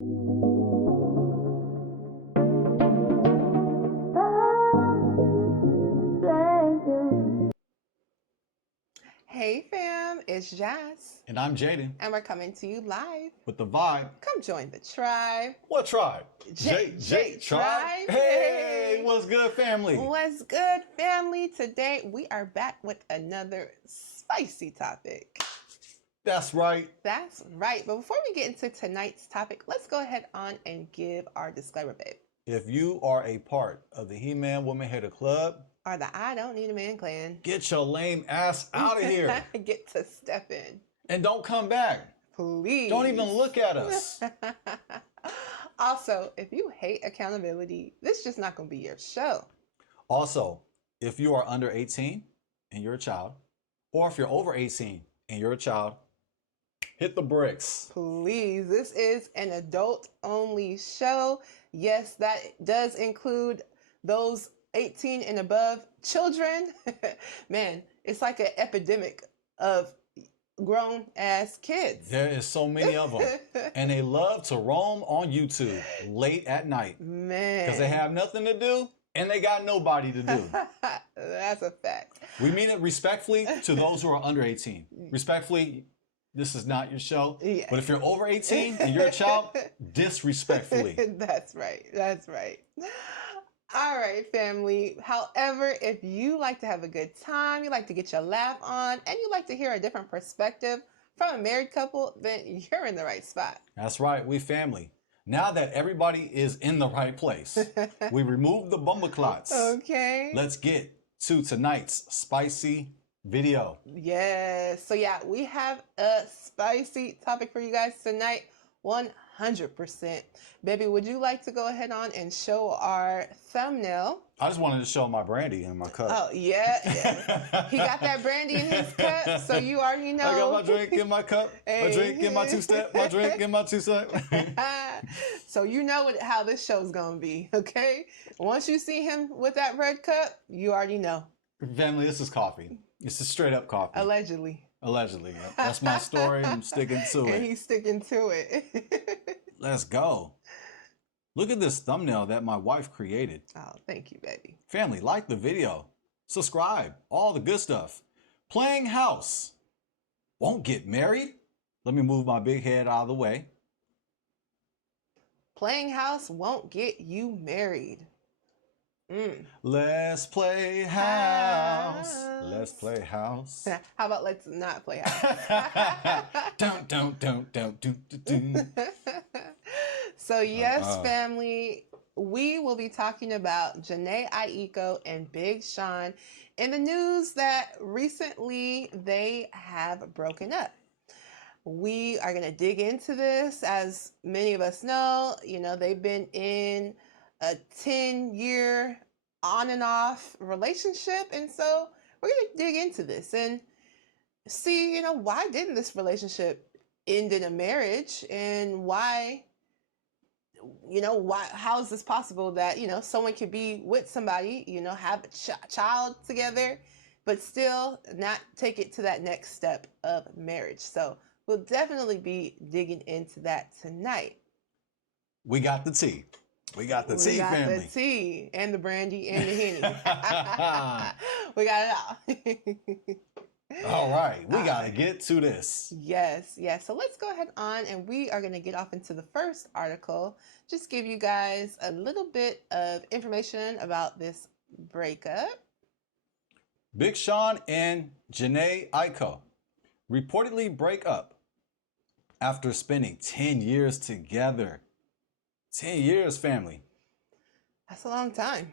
Hey fam, it's Jazz, And I'm Jaden and we're coming to you live. with the vibe. Come join the tribe. What tribe? J Tribe. Tribe. Hey, what's good, family? What's good, family? Today we are back with another spicy topic. That's right. That's right. But before we get into tonight's topic, let's go ahead on and give our disclaimer, babe. If you are a part of the He-Man Woman Hater Club, Or the I Don't Need a Man clan. get your lame ass out of here. Get to step in. And don't come back. Please. Don't even look at us. Also, if you hate accountability, this is just not going to be your show. Also, if you are under 18 and you're a child, or if you're over 18 and you're a child, hit the bricks. Please, this is an adult-only show. Yes, that does include those 18 and above children. Man, it's like an epidemic of grown-ass kids. There is so many of them. And they love to roam on YouTube late at night. Man. Because they have nothing to do and they got nobody to do. That's a fact. We mean it respectfully to those who are under 18. Respectfully, this is not your show. Yeah. But if you're over 18 and you're a child, disrespectfully. That's right. That's right. All right, family. However, if you like to have a good time, you like to get your laugh on, and you like to hear a different perspective from a married couple, then you're in the right spot. That's right. We family. Now that everybody is in the right place, we remove the bumbleclots. Okay. Let's get to tonight's spicy video. Yes. So yeah, we have a spicy topic for you guys tonight. 100%. Baby, would you like to go ahead on and show our thumbnail? I just wanted to show my brandy in my cup. Oh, yeah. He got that brandy in his cup, so you already know. I got my drink in my cup, my drink in my two-step, my drink in my two-step. So you know how this show's going to be, okay? Once you see him with that red cup, you already know. Family, this is coffee. This is straight up coffee. Allegedly. Allegedly. Yep. That's my story. I'm sticking to it. And he's sticking to it. Let's go. Look at this thumbnail that my wife created. Oh, thank you, baby. Family, like the video. Subscribe. All the good stuff. Playing house. Won't get married? Let me move my big head out of the way. Playing house won't get you married. Let's play house. Let's play house. How about let's not play house? Don't. So yes, family, we will be talking about Jhené Aiko and Big Sean in the news that recently they have broken up. We are going to dig into this. As many of us know, they've been in a 10-year on and off relationship. And so we're going to dig into this and see, why didn't this relationship end in a marriage, and why, how is this possible that, someone could be with somebody, have a child together, but still not take it to that next step of marriage. So we'll definitely be digging into that tonight. We got the tea. We got the tea, family. We got the tea and the brandy and the Henny. We got it all. All right. We got to get to this. Yes. So let's go ahead on, and we are going to get off into the first article. Just give you guys a little bit of information about this breakup. Big Sean and Jhené Aiko reportedly break up after spending 10 years together. 10 years, family. That's a long time.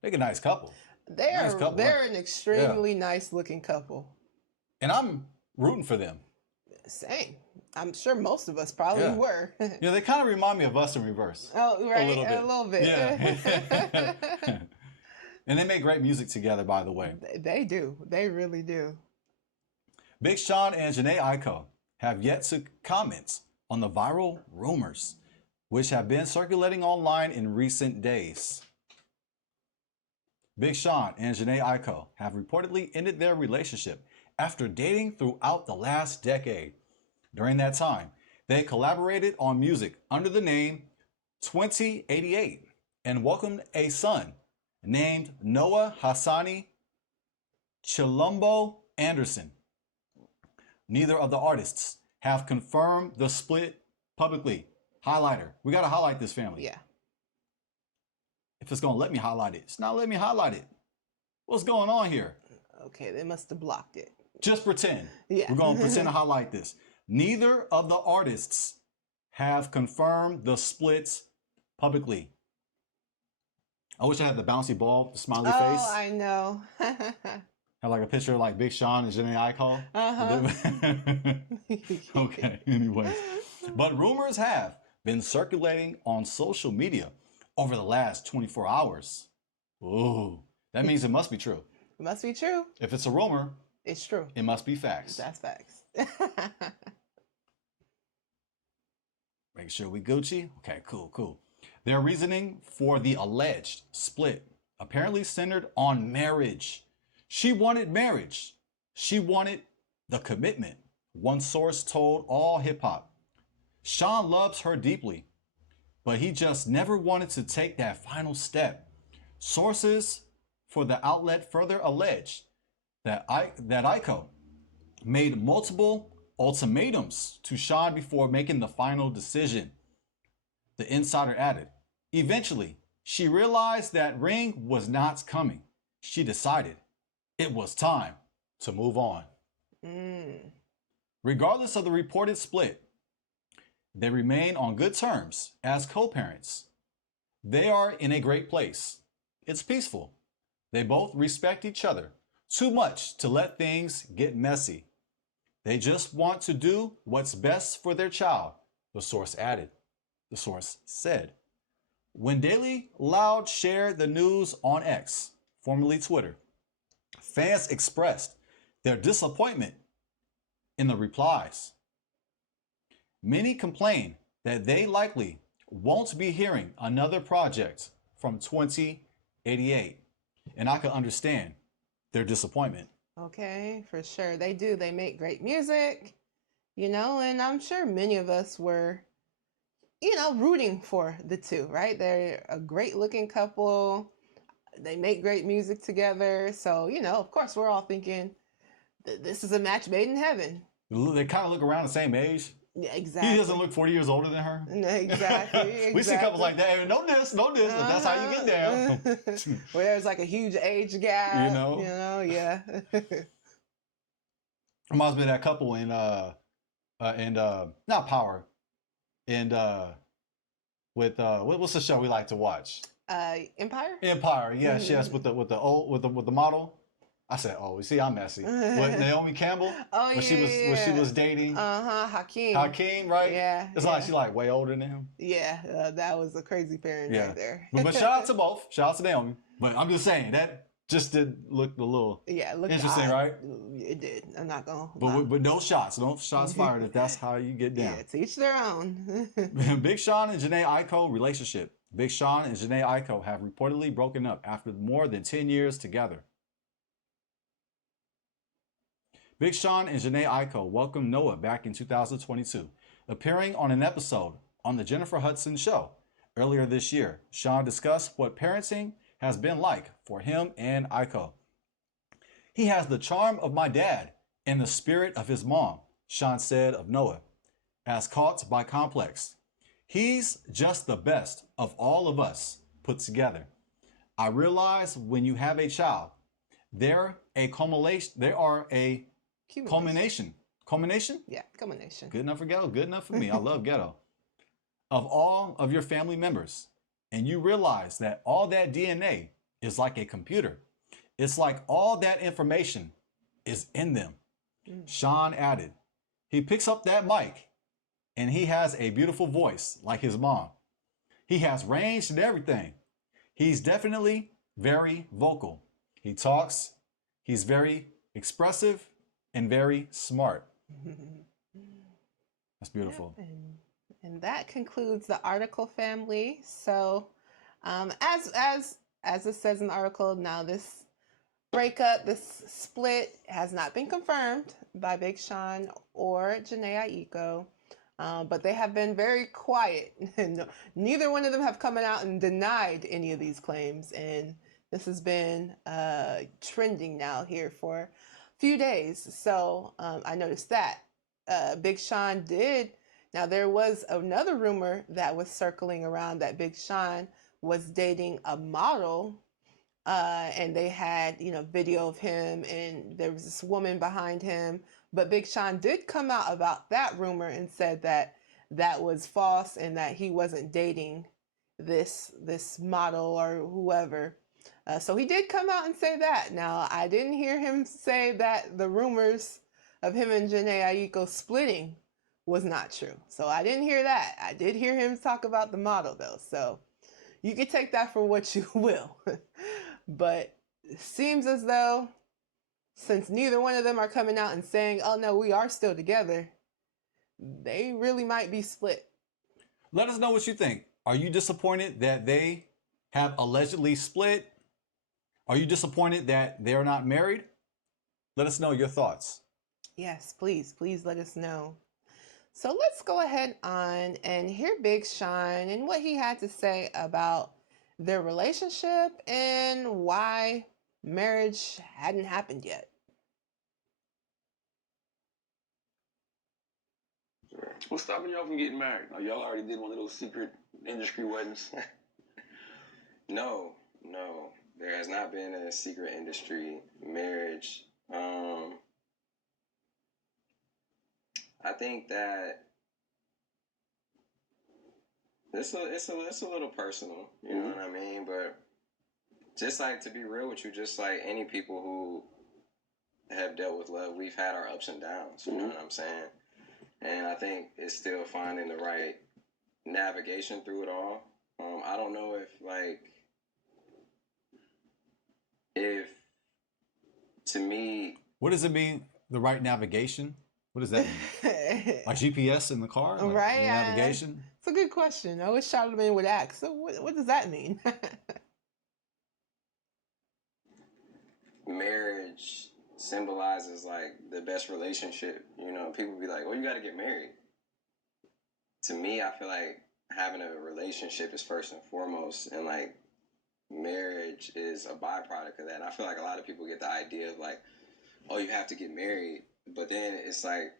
They're a nice couple. They're an extremely nice looking couple. And I'm rooting for them. Same. I'm sure most of us probably were. Yeah, they kind of remind me of us in reverse. Oh, right. A little bit. Yeah. And they make great music together, by the way. They do. They really do. Big Sean and Jhené Aiko have yet to comment on the viral rumors, which have been circulating online in recent days. Big Sean and Jhené Aiko have reportedly ended their relationship after dating throughout the last decade. During that time, they collaborated on music under the name 2088 and welcomed a son named Noah Hassani Chilumbo Anderson. Neither of the artists have confirmed the split publicly. Highlighter. We got to highlight this family. Yeah. If it's going to let me highlight it, it's not letting me highlight it. What's going on here? Okay, they must have blocked it. Just pretend. Yeah. We're going to pretend to highlight this. Neither of the artists have confirmed the splits publicly. I wish I had the bouncy ball, the smiley face. Oh, I know. Have like a picture of like Big Sean and Jhené Aiko. Okay, anyways. But rumors have been circulating on social media over the last 24 hours. Ooh, that means it must be true. It must be true. If it's a rumor, it's true. It must be facts. That's facts. Make sure we Gucci. Okay, cool. Their reasoning for the alleged split apparently centered on marriage. She wanted marriage. She wanted the commitment. One source told All Hip Hop. Sean loves her deeply, but he just never wanted to take that final step. Sources for the outlet further allege that Aiko made multiple ultimatums to Sean before making the final decision. The insider added, eventually, she realized that ring was not coming. She decided it was time to move on. Regardless of the reported split, they remain on good terms as co-parents. They are in a great place. It's peaceful. They both respect each other too much to let things get messy. They just want to do what's best for their child, the source added. The source said. When Daily Loud shared the news on X, formerly Twitter, fans expressed their disappointment in the replies. Many complain that they likely won't be hearing another project from 2088, and I can understand their disappointment. Okay, for sure. They do. They make great music, and I'm sure many of us were, rooting for the two, right? They're a great looking couple. They make great music together. So, of course, we're all thinking this is a match made in heaven. They kind of look around the same age. Yeah, exactly. He doesn't look 40 years older than her. Exactly. We see couples like that. Hey, no this. That's how you get down. Where there's like a huge age gap. Yeah. Reminds me of that couple in not Power, and with what's the show we like to watch? Empire. Empire. Yeah, yes, with the model. I said, oh, you see, I'm messy. With Naomi Campbell. Oh, when she was dating. Hakeem. Hakeem, right? Yeah. It's like she's like way older than him. Yeah, that was a crazy pairing right there. but shout out to both. Shout out to Naomi. But I'm just saying that just did look a little interesting, right? It did. I'm not gonna. But no shots. No shots fired if that's how you get down. Yeah, to each their own. Big Sean and Jhené Aiko relationship. Big Sean and Jhené Aiko have reportedly broken up after more than 10 years together. Big Sean and Jhené Aiko welcomed Noah back in 2022, appearing on an episode on the Jennifer Hudson Show. Earlier this year, Sean discussed what parenting has been like for him and Aiko. He has the charm of my dad and the spirit of his mom, Sean said of Noah, as caught by Complex. He's just the best of all of us put together. I realize when you have a child, they are a culmination. Culmination? Yeah, culmination. Good enough for ghetto, good enough for me. I love ghetto. Of all of your family members. And you realize that all that DNA is like a computer. It's like all that information is in them. Sean added, he picks up that mic and he has a beautiful voice like his mom. He has range and everything. He's definitely very vocal. He talks, he's very expressive, and very smart. That's beautiful. Yeah, and that concludes the article, family. So, as as it says in the article, now this breakup, this split has not been confirmed by Big Sean or Jhené Aiko. But they have been very quiet. Neither one of them have come out and denied any of these claims. And this has been trending now here for a few days. So I noticed that. Big Sean did. Now, there was another rumor that was circling around that Big Sean was dating a model. And they had, video of him, and there was this woman behind him. But Big Sean did come out about that rumor and said that that was false and that he wasn't dating this model or whoever. So he did come out and say that. Now, I didn't hear him say that the rumors of him and Jhené Aiko splitting was not true. So I didn't hear that. I did hear him talk about the model, though. So you can take that for what you will. But it seems as though, since neither one of them are coming out and saying, oh no, we are still together, they really might be split. Let us know what you think. Are you disappointed that they have allegedly split? Are you disappointed that they're not married? Let us know your thoughts. Yes, please let us know. So let's go ahead on and hear Big Sean and what he had to say about their relationship and why marriage hadn't happened yet. What's stopping y'all from getting married? Oh, y'all already did one of those secret industry weddings. No. There has not been a secret industry marriage. I think that it's a little personal, you know what I mean? But just like, to be real with you, just like any people who have dealt with love, we've had our ups and downs, you know what I'm saying? And I think it's still finding the right navigation through it all. I don't know if to me... What does it mean, the right navigation? What does that mean? Like GPS in the car? Like right. Navigation? It's a good question. I wish Charlamagne would ask. So what does that mean? Marriage symbolizes like the best relationship. You know, people be like, "Oh, you got to get married." To me, I feel like having a relationship is first and foremost, and like marriage is a byproduct of that. And I feel like a lot of people get the idea of like, "Oh, you have to get married," but then it's like,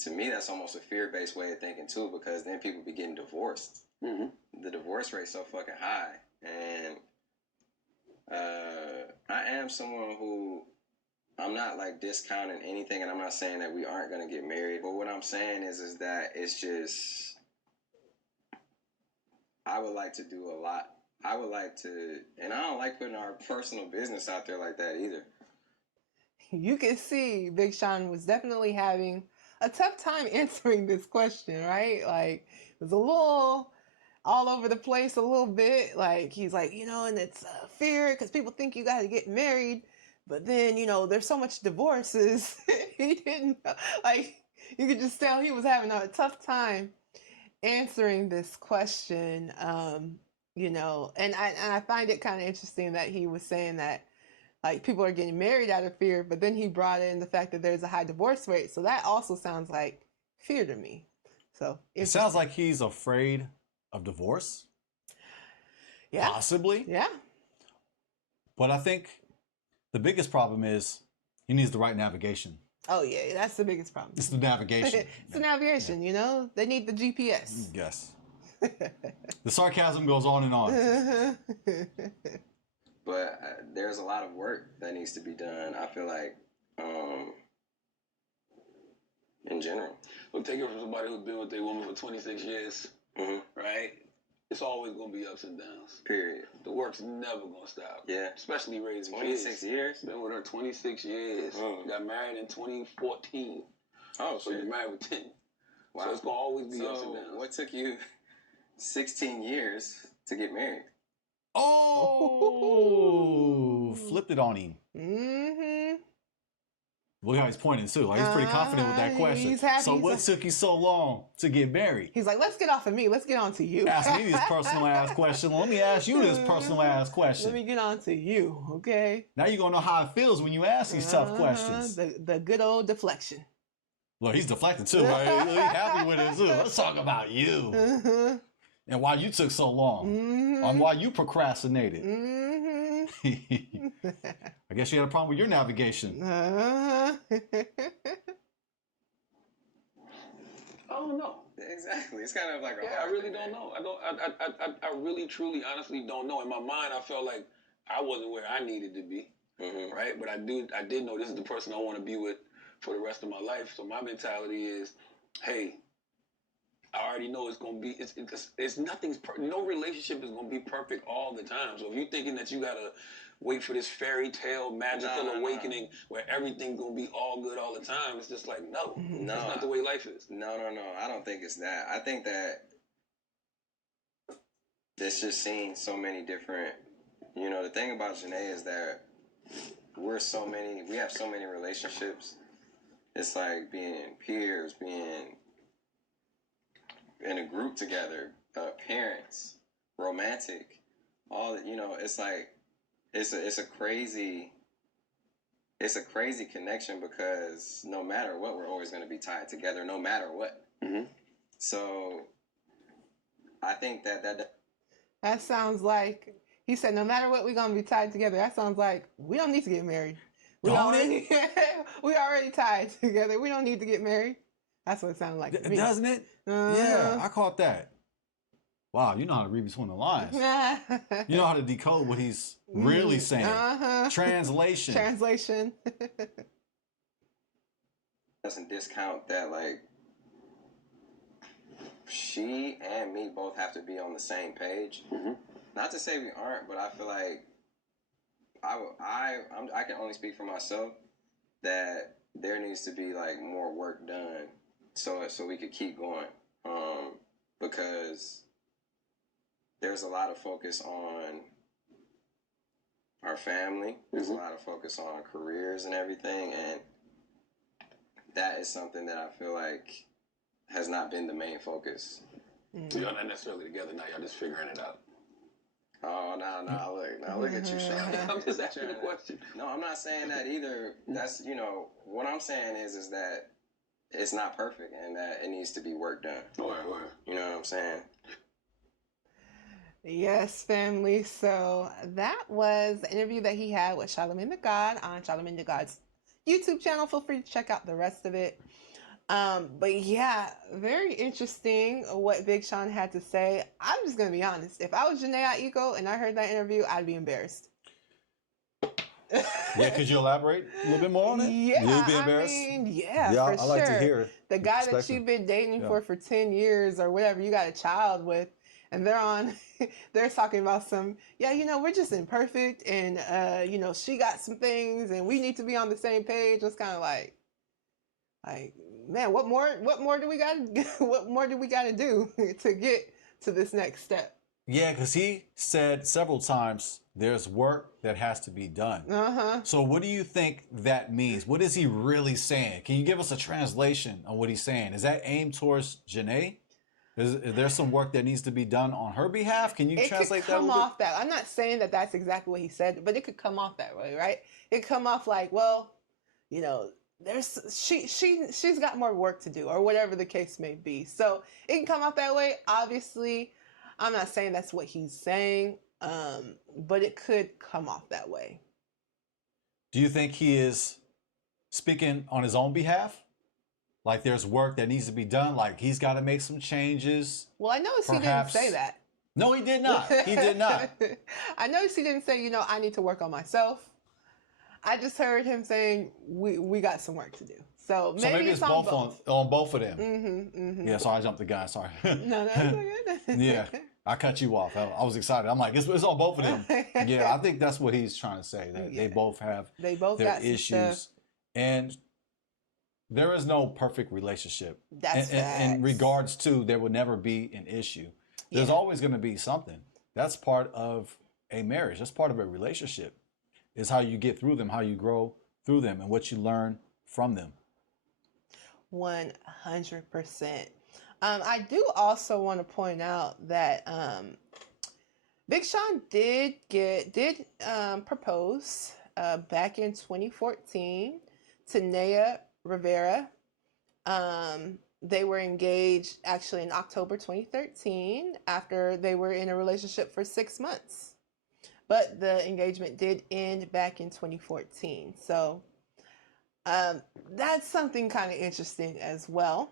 to me, that's almost a fear-based way of thinking too, because then people be getting divorced. Mm-hmm. The divorce rate's so fucking high, and I am someone who, I'm not like discounting anything, and I'm not saying that we aren't gonna get married. But what I'm saying is that it's just, I would like to do a lot. I would like to, and I don't like putting our personal business out there like that either. You can see Big Sean was definitely having a tough time answering this question, right? Like, it was a little all over the place a little bit. Like, he's like, and it's fear because people think you got to get married. But then, there's so much divorces. He didn't, like, you could just tell he was having a tough time answering this question. And I find it kind of interesting that he was saying that, like, people are getting married out of fear, but then he brought in the fact that there's a high divorce rate. So that also sounds like fear to me. So it sounds like he's afraid of divorce. Yeah. Possibly. Yeah. But I think the biggest problem is he needs the right navigation. Oh, yeah. That's the biggest problem. It's the navigation. It's the navigation, They need the GPS. Yes. The sarcasm goes on and on. But there's a lot of work that needs to be done, I feel like, in general. Well, take it from somebody who's been with their woman for 26 years, right? It's always going to be ups and downs. Period. The work's never going to stop. Yeah. Especially raising 26 years? Been with her 26 years. Got married in 2014. Oh, so shit. you're married with 10. Wow. So it's going to always be ups and So downs. what took you 16 years to get married? Oh, flipped it on him. Mm-hmm. Look how he's pointing too. Like he's pretty confident with that question. He's happy. So what took you so long to get married? He's like, let's get off of me. Let's get on to you. Ask me this personal ass question. Let me ask you this personal ass question. Let me get on to you, okay? Now you're gonna know how it feels when you ask these tough questions. The good old deflection. Look, he's deflecting too, right? He's happy with it too. Let's talk about you and why you took so long, and why you procrastinated. I guess you had a problem with your navigation. I don't know. Exactly. It's kind of like I really don't know. I really, truly, honestly don't know. In my mind, I felt like I wasn't where I needed to be, right? But I did know this is the person I want to be with for the rest of my life. So my mentality is, hey, I already know it's gonna be. It's nothing's. No relationship is gonna be perfect all the time. So if you're thinking that you gotta wait for this fairy tale magical awakening where everything's gonna be all good all the time, it's just like no, that's not the way life is. No. I don't think it's that. I think that it's just seeing so many different. You know, the thing about Jhené is that we have so many relationships. It's like being peers, being in a group together, parents, romantic, all that. You know, it's like it's a crazy connection because no matter what, we're always going to be tied together, no matter what. So I think that sounds like he said, no matter what, we're gonna be tied together. That sounds like we don't need to get married. We already tied together. We don't need to get married. That's what it sounded like to me. Doesn't it? Yeah, I caught that. Wow, you know how to read between the lines. You know how to decode what he's really saying. Translation. doesn't discount that, like, she and me both have to be on the same page. Not to say we aren't, but I feel like I can only speak for myself that there needs to be like more work done so we could keep going. Because there's a lot of focus on our family. There's a lot of focus on careers and everything, and that is something that I feel like has not been the main focus. So y'all not necessarily together now. Y'all just figuring it out. Oh, no, look at you, Sean. I'm just asking the question. No, I'm not saying that either. That's, what I'm saying is that it's not perfect and that it needs to be work done. Or. You know what I'm saying? Yes, family. So that was the interview that he had with Charlamagne the God on Charlamagne the God's YouTube channel. Feel free to check out the rest of it. But yeah, very interesting what Big Sean had to say. I'm just gonna be honest. If I was Jhené Aiko and I heard that interview, I'd be embarrassed. Yeah, could you elaborate a little bit more on it? Yeah, You'd be embarrassed? For I like sure. to hear the guy that you've been dating for 10 years or whatever, you got a child with, and they're talking about we're just imperfect, and she got some things, and we need to be on the same page. It's kind of like, man, what more do we got to do to get to this next step? Yeah, because he said several times there's work that has to be done. So what do you think that means? What is he really saying? Can you give us a translation on what he's saying? Is that aimed towards Jhené? Is there some work that needs to be done on her behalf? Can you translate that a little bit? It could come off that. I'm not saying that that's exactly what he said, but it could come off that way, right? It could come off like, well, she's got more work to do, or whatever the case may be. So it can come off that way. Obviously, I'm not saying that's what he's saying, but it could come off that way. Do you think he is speaking on his own behalf? Like there's work that needs to be done, like he's got to make some changes? Well, I noticed he didn't say that. No, he did not. He did not. I noticed he didn't say, I need to work on myself. I just heard him saying we got some work to do. So maybe it's on both of them. Yeah, sorry, I jumped the gun. Sorry. No, that's good. Yeah, I cut you off. I was excited. I'm like, it's on both of them. Yeah, I think that's what he's trying to say. That they both have their got issues, and there is no perfect relationship. That's in regards to there will never be an issue. There's always going to be something. That's part of a marriage. That's part of a relationship. Is how you get through them, how you grow through them, and what you learn from them. 100%. I do also want to point out that Big Sean did propose back in 2014 to Naya Rivera. They were engaged actually in October 2013 after they were in a relationship for 6 months. But the engagement did end back in 2014. So that's something kind of interesting as well,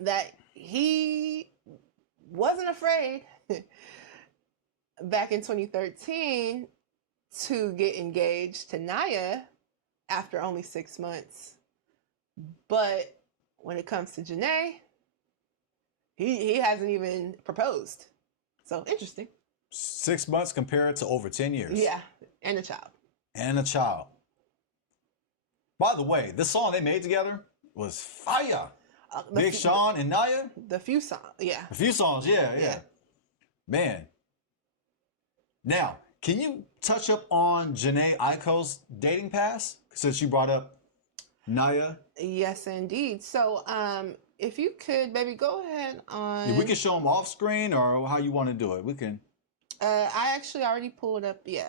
that he wasn't afraid back in 2013 to get engaged to Naya after only 6 months. But when it comes to Jhené, he hasn't even proposed. So interesting. 6 months compared to over 10 years. Yeah, and a child. And a child. By the way, this song they made together was fire. Big Sean and Naya. The few songs, yeah. A few songs, yeah. Man. Now, can you touch up on Jhené Aiko's dating past? Since you brought up Naya. Yes, indeed. So, if you could, baby, go ahead on. Yeah, we can show them off screen or how you want to do it. We can. I actually already pulled up. Yeah.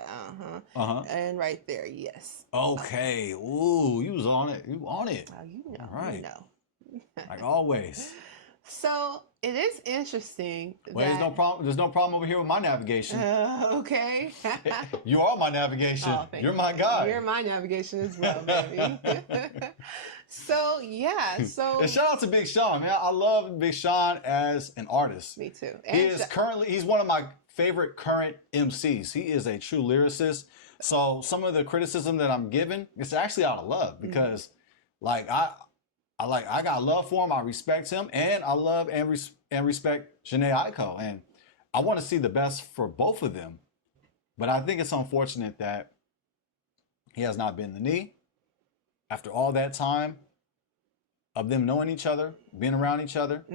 And right there, yes. Okay. Ooh, you was on it. You on it. You know. All right. You know. Like always. So it is interesting. Well, there's no problem. There's no problem over here with my navigation. Okay. You are my navigation. Oh, You're my guy. You're my navigation as well, baby. So yeah. So and shout out to Big Sean, man. I love Big Sean as an artist. Me too. And he's one of my favorite current MCs. He is a true lyricist. So some of the criticism that I'm giving, it's actually out of love because, like I got love for him. I respect him, and I love and respect Jhené Aiko, and I want to see the best for both of them. But I think it's unfortunate that he has not been the knee after all that time of them knowing each other, being around each other,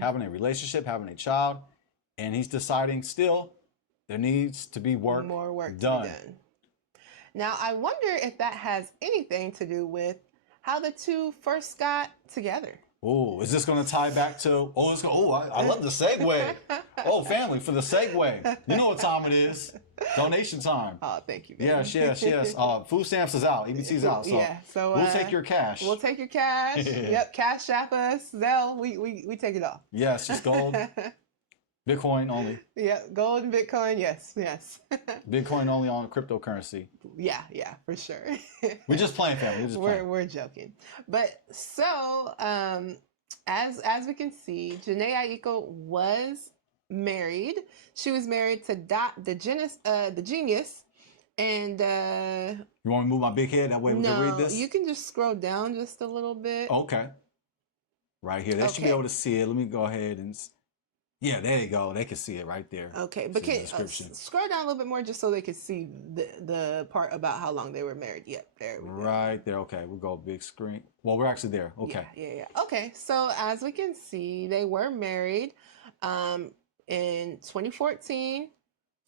having a relationship, having a child, and he's deciding still there needs to be more work done. To be done. Now, I wonder if that has anything to do with how the two first got together. Oh, is this going to tie back to? I love the segue. Oh, family, for the segue. You know what time it is? Donation time. Oh, thank you. Baby. Yes. Food stamps is out. EBT's out. So, so we'll take your cash. We'll take your cash. Yep, Cash App us. Zelle. We take it all. Yes, just gold. Bitcoin only. Yeah, gold and Bitcoin. Yes. Bitcoin only on cryptocurrency. Yeah, for sure. We're just playing, family. We're joking. But so, as we can see, Jhené Aiko was married. She was married to the Genius, and you want me to move my big head that way we can read this? You can just scroll down just a little bit. Okay. Right here, they should be able to see it. Let me go ahead and. Yeah, there you go. They can see it right there. Okay, but can scroll down a little bit more just so they can see the part about how long they were married. Yep, there we go. Right there. Okay, we'll go big screen. Well, we're actually there. Okay. Yeah. Okay, so as we can see, they were married in 2014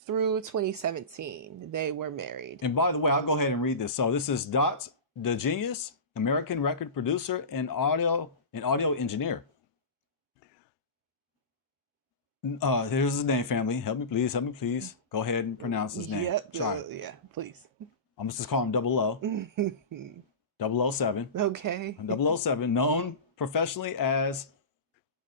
through 2017. They were married. And by the way, I'll go ahead and read this. So this is Dot the Genius, American record producer and audio engineer. Here's his name, family. Help me, please. Go ahead and pronounce his name. Yep. Yeah, please. I'm just call him 00. 007. Okay. 007, known professionally as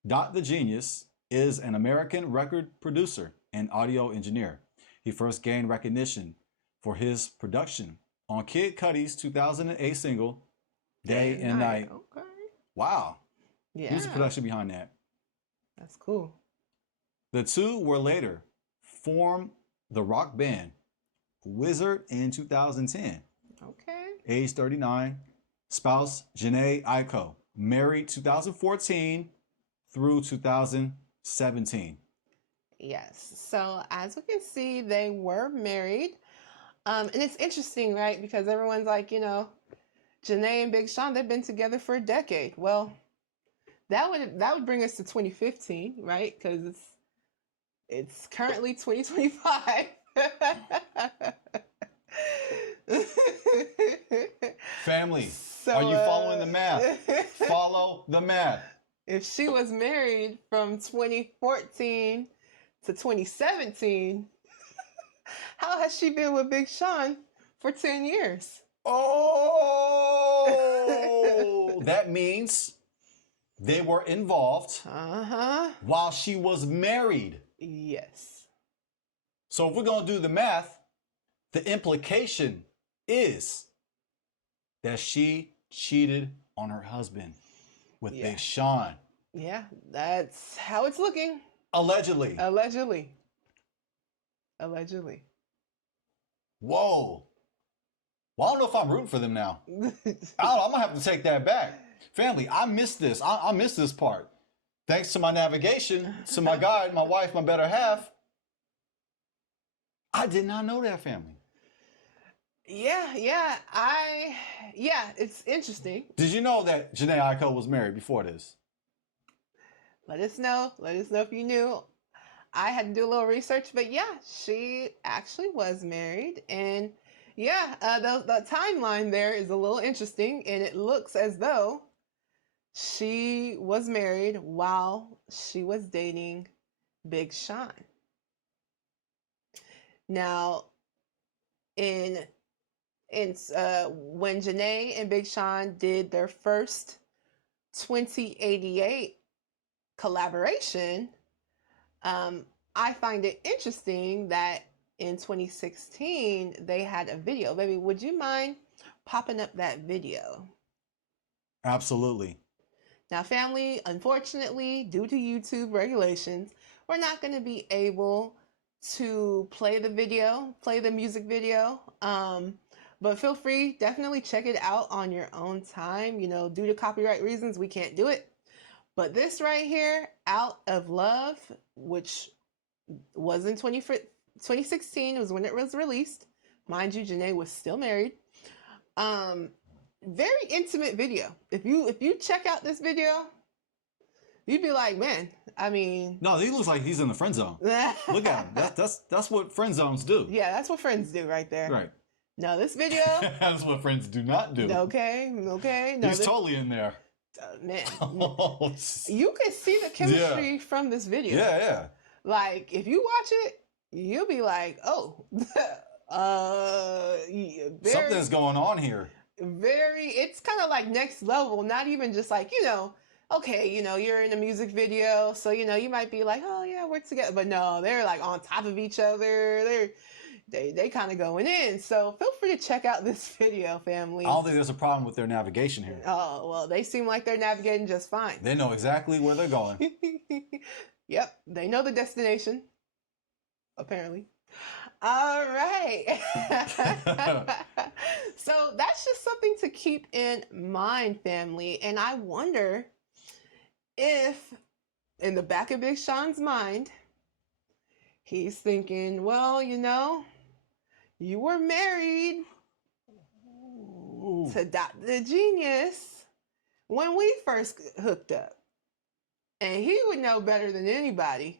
Dot the Genius, is an American record producer and audio engineer. He first gained recognition for his production on Kid Cudi's 2008 single, Day and Night. Okay. Wow. Yeah. Here's the production behind that. That's cool. The two were later formed the rock band Wizard in 2010. Okay. Age 39. Spouse Jhené Aiko. Married 2014 through 2017. Yes. So as we can see, they were married. And it's interesting, right? Because everyone's like, Jhené and Big Sean, they've been together for a decade. Well, that would bring us to 2015, right? Because it's currently 2025. Family. So, Are you following the math? Follow the math. If she was married from 2014 to 2017, how has she been with Big Sean for 10 years? Oh, that means they were involved while she was married. Yes. So if we're going to do the math, the implication is that she cheated on her husband with Big Sean. Yeah, that's how it's looking. Allegedly. Allegedly. Whoa. Well, I don't know if I'm rooting for them now. I'm going to have to take that back. Family, I missed this. I missed this part. Thanks to my navigation, to my guide, my wife, my better half. I did not know that, family. Yeah, it's interesting. Did you know that Jhené Aiko was married before this? Let us know if you knew. I had to do a little research, but yeah, she actually was married. And yeah, the timeline there is a little interesting, and it looks as though she was married while she was dating Big Sean. Now, when Jhené and Big Sean did their first 2088 collaboration, I find it interesting that in 2016 they had a video. Baby, would you mind popping up that video? Absolutely. Now, family, unfortunately, due to YouTube regulations, we're not going to be able to play the music video. But feel free, definitely check it out on your own time. You know, due to copyright reasons, we can't do it. But this right here, Out of Love, which was in 2016, was when it was released. Mind you, Jhené was still married. Very intimate video. If you check out this video, you'd be like, man, I mean... No, he looks like he's in the friend zone. Look at him. That's what friend zones do. Yeah, that's what friends do right there. Right. No, this video... That's what friends do not do. Okay. No, he's totally in there. Man, you can see the chemistry from this video. Yeah. Like, if you watch it, you'll be like, oh, something's going on here. It's kind of like next level, not even just like, okay, you're in a music video, so, you might be like, oh yeah, we're together. But no, they're like on top of each other. They kind of going in. So feel free to check out this video, family. I don't think there's a problem with their navigation here. Oh, well, they seem like they're navigating just fine. They know exactly where they're going. Yep, they know the destination, apparently. All right. So that's just something to keep in mind, family. And I wonder if, in the back of Big Sean's mind, he's thinking, well, you were married to Dr. Genius when we first hooked up. And he would know better than anybody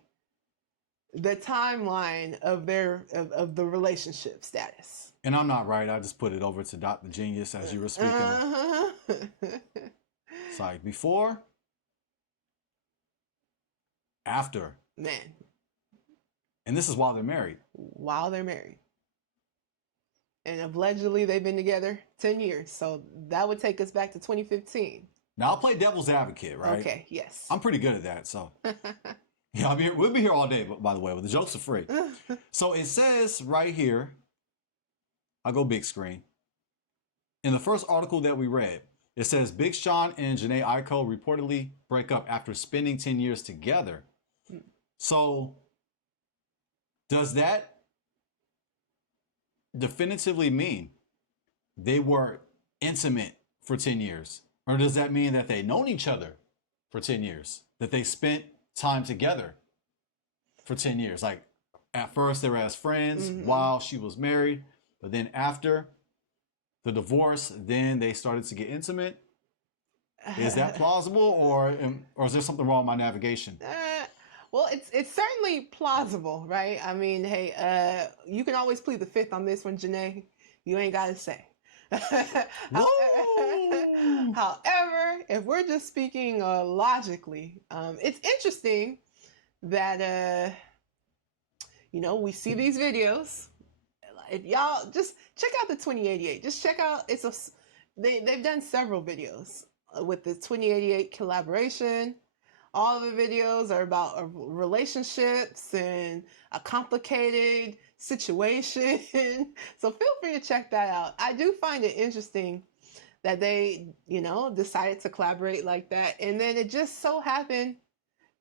the timeline of the relationship status. And I'm not right. I just put it over to Dr. Genius as you were speaking. It's like before, after. Man. And this is while they're married. While they're married. And allegedly they've been together 10 years. So that would take us back to 2015. Now, I'll play devil's advocate, right? Okay, yes. I'm pretty good at that, so. Yeah, we'll be here all day, by the way, but the jokes are free. So it says right here, I'll go big screen. In the first article that we read, it says Big Sean and Jhené Aiko reportedly break up after spending 10 years together. So does that definitively mean they were intimate for 10 years? Or does that mean that they've known each other for 10 years? That they spent time together for 10 years? Like, at first they were as friends while she was married, but then after the divorce, then they started to get intimate? Is that plausible, or is there something wrong with my navigation? Well, it's certainly plausible, right? I mean, hey, you can always plead the fifth on this one, Jhené. You ain't got to say. However, if we're just speaking logically, it's interesting that we see these videos. If y'all just check out the 2088, just check out they've done several videos with the 2088 collaboration. All of the videos are about relationships and a complicated situation. So feel free to check that out. I do find it interesting that they, decided to collaborate like that. And then it just so happened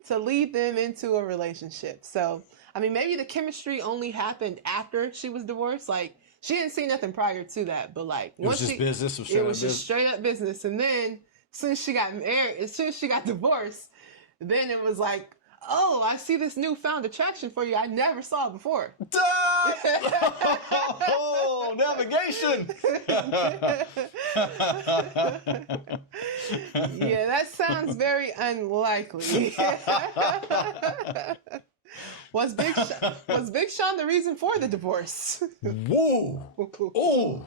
to lead them into a relationship. So, I mean, maybe the chemistry only happened after she was divorced. Like, she didn't see nothing prior to that. But, like, it was just business. It was just straight up business. And then, as soon as she got married, as soon as she got divorced, then it was like, oh, I see this newfound attraction for you I never saw before. Oh, navigation. Yeah, that sounds very unlikely. Was Big Sean the reason for the divorce? Whoa. Oh,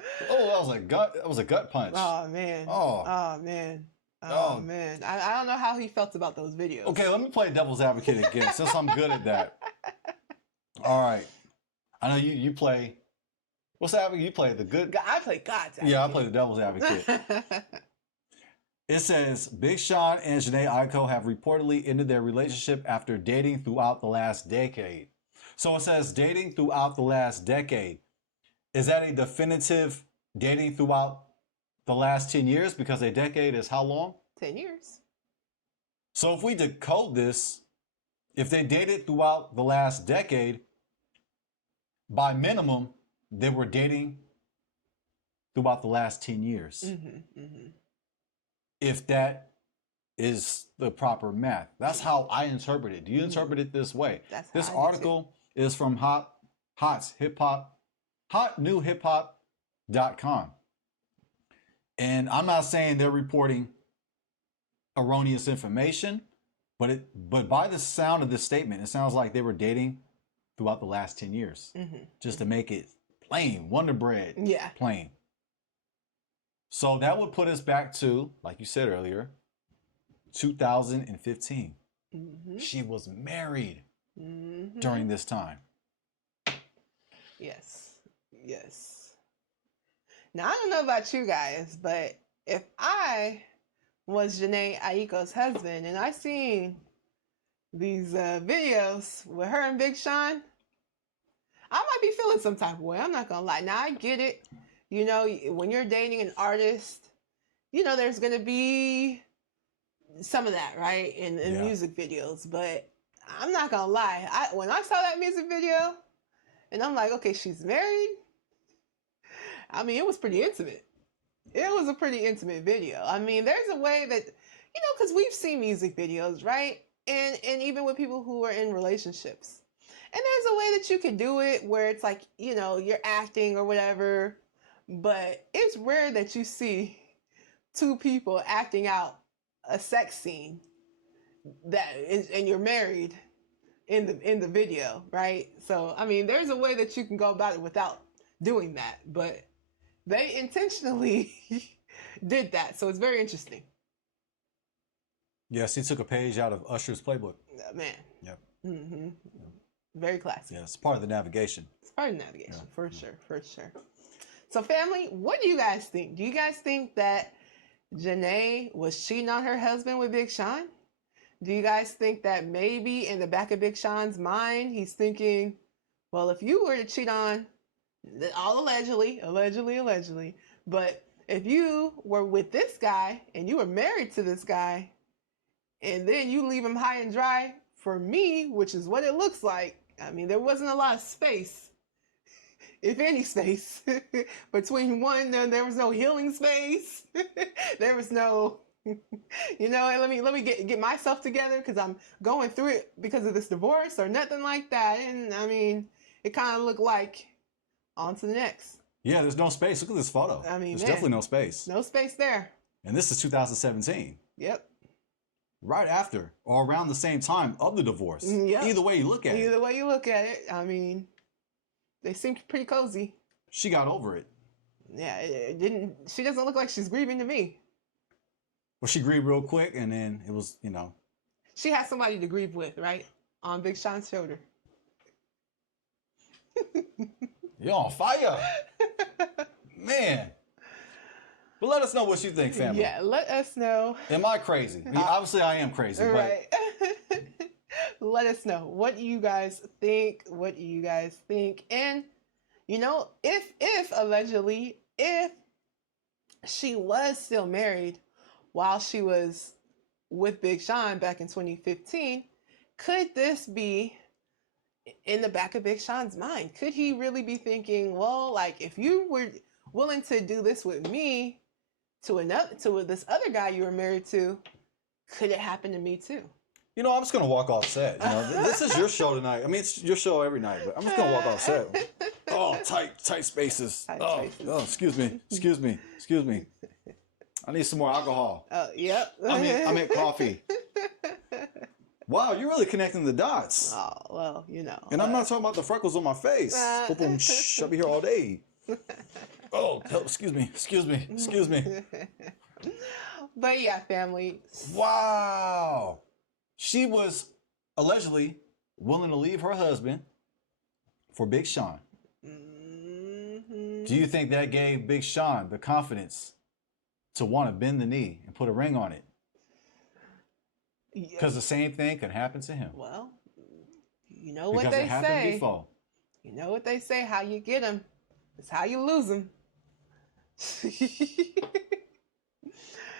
that was a gut punch. Oh man. Oh man. Oh man, I don't know how he felt about those videos. Okay, let me play devil's advocate again, since I'm good at that. All right, I know you play. What's the advocate? You play the good. I play God's advocate. Yeah, I play the devil's advocate. It says Big Sean and Jhené Aiko have reportedly ended their relationship after dating throughout the last decade. So it says dating throughout the last decade. Is that a definitive dating throughout the last 10 years? Because a decade is how long? 10 years. So if we decode this, if they dated throughout the last decade, by minimum, they were dating throughout the last 10 years. If that is the proper math. That's how I interpret it. Do you interpret it this way? This article is from hotnewhiphop.com. And I'm not saying they're reporting erroneous information, but by the sound of this statement, it sounds like they were dating throughout the last 10 years. Just to make it plain, Wonder Bread, plain. So that would put us back to, like you said earlier, 2015. She was married during this time. Yes. Now, I don't know about you guys, but if I was Jhené Aiko's husband and I seen these videos with her and Big Sean, I might be feeling some type of way. I'm not going to lie. Now, I get it. When you're dating an artist, there's going to be some of that, right? In music videos. But I'm not going to lie. When I saw that music video and I'm like, okay, she's married. I mean, it was pretty intimate. It was a pretty intimate video. I mean, there's a way that, because we've seen music videos, right? And even with people who are in relationships. And there's a way that you can do it where it's like, you're acting or whatever. But it's rare that you see two people acting out a sex scene and you're married in the video, right? So, I mean, there's a way that you can go about it without doing that. But they intentionally did that. So it's very interesting. Yes, he took a page out of Usher's playbook. Man. Yep. Very classy. Yeah, it's part of the navigation. It's part of the navigation, for sure. So family, what do you guys think? Do you guys think that Jhené was cheating on her husband with Big Sean? Do you guys think that maybe in the back of Big Sean's mind, he's thinking, well, if you were to cheat on, all allegedly, but if you were with this guy and you were married to this guy and then you leave him high and dry for me, which is what it looks like. I mean, there wasn't a lot of space, if any space, between one, there was no healing space. There was no, let me get myself together because I'm going through it because of this divorce or nothing like that. And I mean, it kind of looked like on to the next. Yeah, there's no space. Look at this photo. I mean, there's definitely no space. No space there. And this is 2017. Yep. Right after or around the same time of the divorce. Yep. Either way you look at it. Either way you look at it, I mean, they seemed pretty cozy. She got over it. Yeah, it didn't. She doesn't look like she's grieving to me. Well, she grieved real quick, and then it was, She has somebody to grieve with, right? On Big Sean's shoulder. you're on fire, man. But let us know what you think, family. Yeah, let us know. Am I crazy? Obviously, I am crazy, but Right. Let us know. What do you guys think? What do you guys think? And, if allegedly, if she was still married while she was with Big Sean back in 2015, could this be in the back of Big Sean's mind? Could he really be thinking, well, like, if you were willing to do this with me to this other guy you were married to, could it happen to me too? I'm just gonna walk off set. This is your show tonight. I mean, it's your show every night, but I'm just gonna walk off set. Oh, tight spaces. Oh, excuse me. I need some more alcohol. Oh, yep. I meant coffee. Wow, you're really connecting the dots. Oh, well, And I'm not talking about the freckles on my face. Boom, shh, I'll be here all day. Oh, excuse me. But yeah, family. Wow. She was allegedly willing to leave her husband for Big Sean. Mm-hmm. Do you think that gave Big Sean the confidence to want to bend the knee and put a ring on it? Because the same thing could happen to him. Well, you know what because they it happened say. Before. You know what they say. How you get them is how you lose them.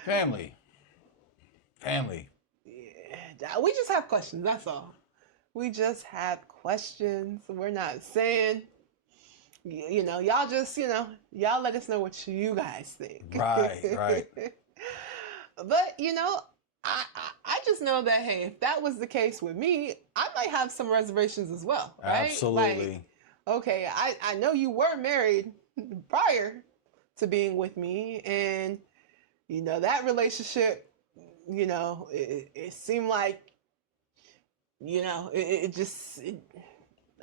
Family. Yeah, we just have questions. That's all. We just have questions. We're not saying. Y'all just, y'all let us know what you guys think. Right. But, I just know that, hey, if that was the case with me, I might have some reservations as well, right? Absolutely. Like, okay, I know you were married prior to being with me, and, that relationship, it seemed like, it just...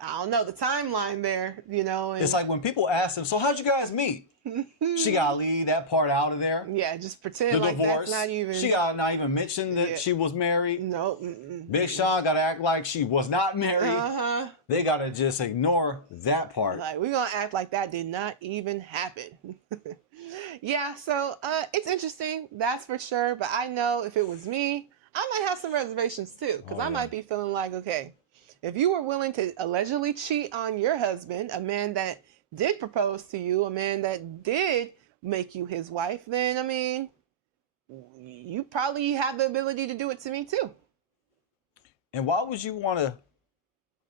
I don't know the timeline there, And, it's like when people ask them, so how'd you guys meet? She gotta leave that part out of there. Yeah, just pretend The like divorce. that's not even. She gotta not even mention that she was married. No. Big Sean gotta act like she was not married. They gotta just ignore that part. Like, we're gonna act like that did not even happen. Yeah, so it's interesting, that's for sure. But I know if it was me, I might have some reservations too, because I might be feeling like, okay, if you were willing to allegedly cheat on your husband, a man that did propose to you, a man that did make you his wife, then, I mean, you probably have the ability to do it to me too. And why would you want to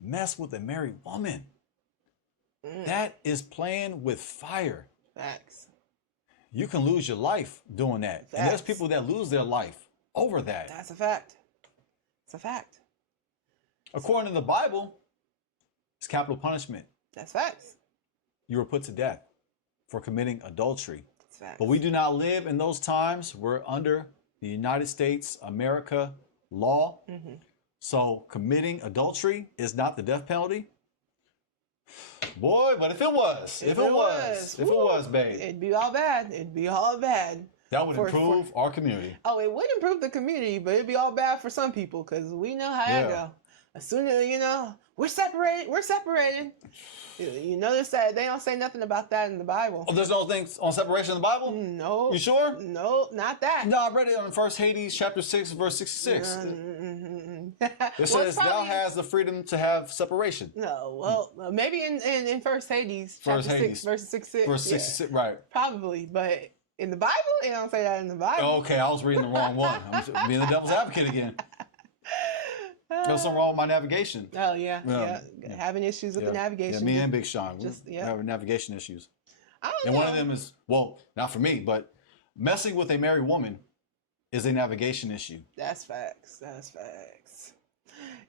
mess with a married woman? That is playing with fire. Facts. You can lose your life doing that. Facts. And there's people that lose their life over that. That's a fact. It's a fact. According to the Bible, it's capital punishment. That's facts. You were put to death for committing adultery. That's facts. But we do not live in those times. We're under the United States, America law. Mm-hmm. So committing adultery is not the death penalty. Boy, but if it was, babe, it'd be all bad. that would improve our community. Oh, it would improve the community, but it'd be all bad for some people because we know how that go. As soon as, we're separated. You notice that they don't say nothing about that in the Bible. Oh, there's no things on separation in the Bible? No. You sure? No, not that. No, I read it on 1 Hades chapter 6, verse 66. It says, thou has the freedom to have separation. No, well, maybe in 1 Hades, chapter 6, verse 66. Verse 66, right. Probably, but in the Bible, it don't say that in the Bible. Okay, I was reading the wrong one. I'm being the devil's advocate again. There's something wrong with my navigation. Oh, yeah. Having issues with the navigation. Yeah, me and Big Sean, we're having navigation issues. And one of them is, well, not for me, but messing with a married woman is a navigation issue. That's facts.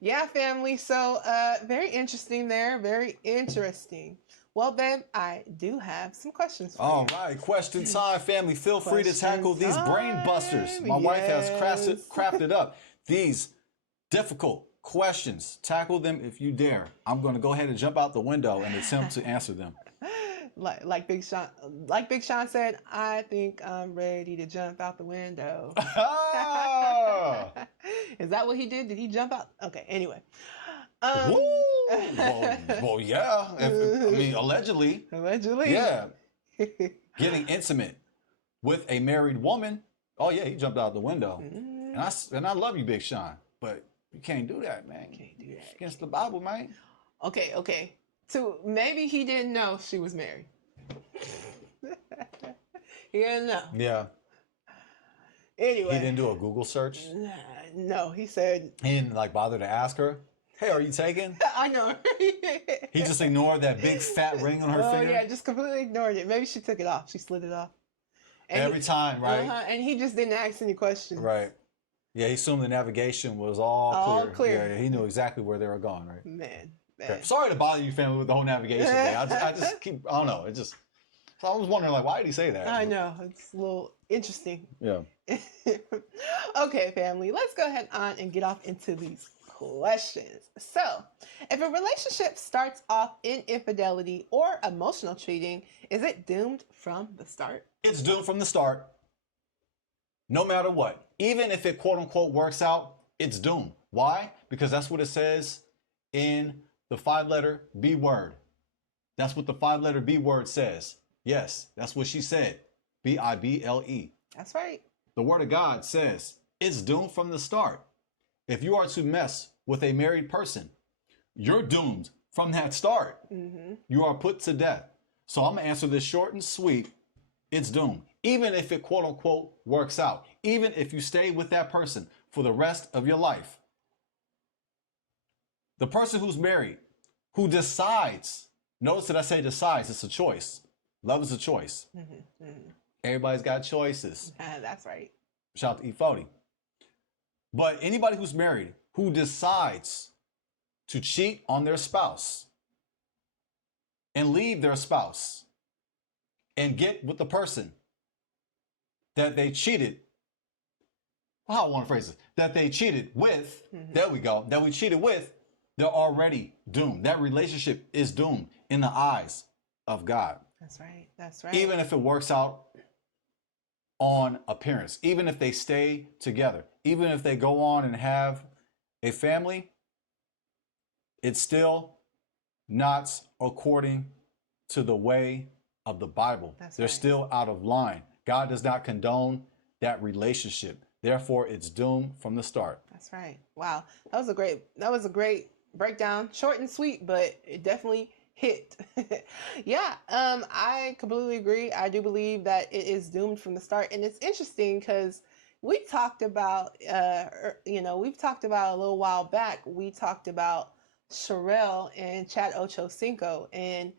Yeah, family. So, very interesting there. Very interesting. Well, babe, I do have some questions for you. All right, question time, family. Feel free to tackle these brain busters. My wife has crafted up these difficult questions. Tackle them if you dare. I'm going to go ahead and jump out the window and attempt to answer them. Like Big Sean said, I think I'm ready to jump out the window. Ah! Is that what he did? Did he jump out? Okay, anyway. Woo! Well, yeah. I mean, allegedly. Allegedly. Yeah. Getting intimate with a married woman. Oh yeah, he jumped out the window. And I love you, Big Sean, but you can't do that, man. Can't do that. It's against the Bible, man. Okay. So maybe he didn't know she was married. He didn't know. Yeah. Anyway. He didn't do a Google search. No, he said. He didn't like bother to ask her, "Hey, are you taken?" I know. He just ignored that big fat ring on her finger. Oh yeah, just completely ignored it. Maybe she took it off. She slid it off. And Every time, right? And he just didn't ask any questions. Right. Yeah, he assumed the navigation was all clear. Yeah, he knew exactly where they were going, right? Man. Okay. Sorry to bother you, family, with the whole navigation thing. I just keep, I don't know. So I was wondering, like, why did he say that? I know. It's a little interesting. Yeah. Okay, family, let's go ahead on and get off into these questions. So, if a relationship starts off in infidelity or emotional cheating, is it doomed from the start? It's doomed from the start. No matter what. Even if it quote unquote works out, it's doomed. Why? Because that's what it says in the 5-letter B word. That's what the 5-letter B word says. Yes, that's what she said. Bible. That's right. The word of God says it's doomed from the start. If you are to mess with a married person, you're doomed from that start. Mm-hmm. You are put to death. So I'm going to answer this short and sweet. It's doomed. Even if it quote unquote works out, even if you stay with that person for the rest of your life, the person who's married, who decides, notice that I say decides, it's a choice. Love is a choice. Mm-hmm. Mm-hmm. Everybody's got choices. That's right. Shout out to E40. But anybody who's married who decides to cheat on their spouse and leave their spouse and get with the person that they cheated, how I want to phrase this, that they cheated with, there we go, that we cheated with, they're already doomed. That relationship is doomed in the eyes of God. That's right. That's right. Even if it works out on appearance, even if they stay together, even if they go on and have a family, it's still not according to the way of the Bible. They're still out of line. God does not condone that relationship. Therefore, it's doomed from the start. That's right. Wow. That was a great breakdown. Short and sweet, but it definitely hit. Yeah, I completely agree. I do believe that it is doomed from the start. And it's interesting because we talked about, we've talked about a little while back, we talked about Sherelle and Chad Ochocinco, and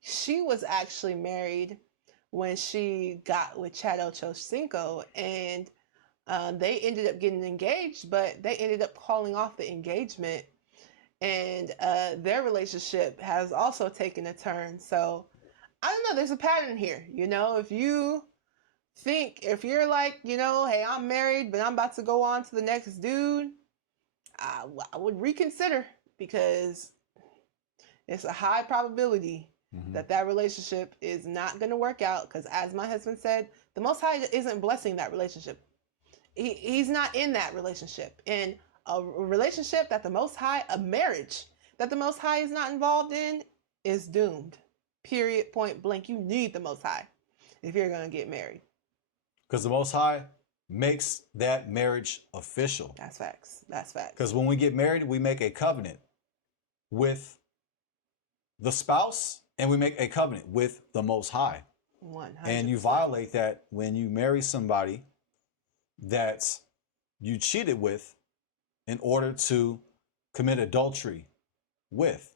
she was actually married when she got with Chad Ochocinco, and they ended up getting engaged, but they ended up calling off the engagement, and their relationship has also taken a turn. So I don't know, there's a pattern here. If you're like, hey, I'm married, but I'm about to go on to the next dude, I would reconsider, because it's a high probability that relationship is not going to work out, because as my husband said, the Most High isn't blessing that relationship. He's not in that relationship. And a relationship that the Most High, a marriage that the Most High is not involved in, is doomed. Period, point blank. You need the Most High if you're going to get married. Because the Most High makes that marriage official. That's facts. That's facts. Because when we get married, we make a covenant with the spouse, and we make a covenant with the Most High. 100%. And you violate that when you marry somebody that you cheated with in order to commit adultery with.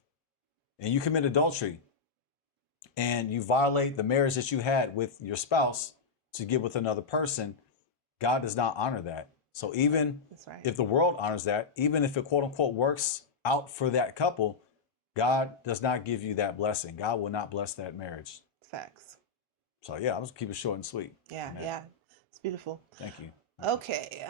And you commit adultery and you violate the marriage that you had with your spouse to get with another person. God does not honor that. So even if the world honors that, even if it quote unquote works out for that couple, God does not give you that blessing. God will not bless that marriage. Facts. So yeah, I'll just keep it short and sweet. Yeah, yeah. It's beautiful. Thank you. Okay.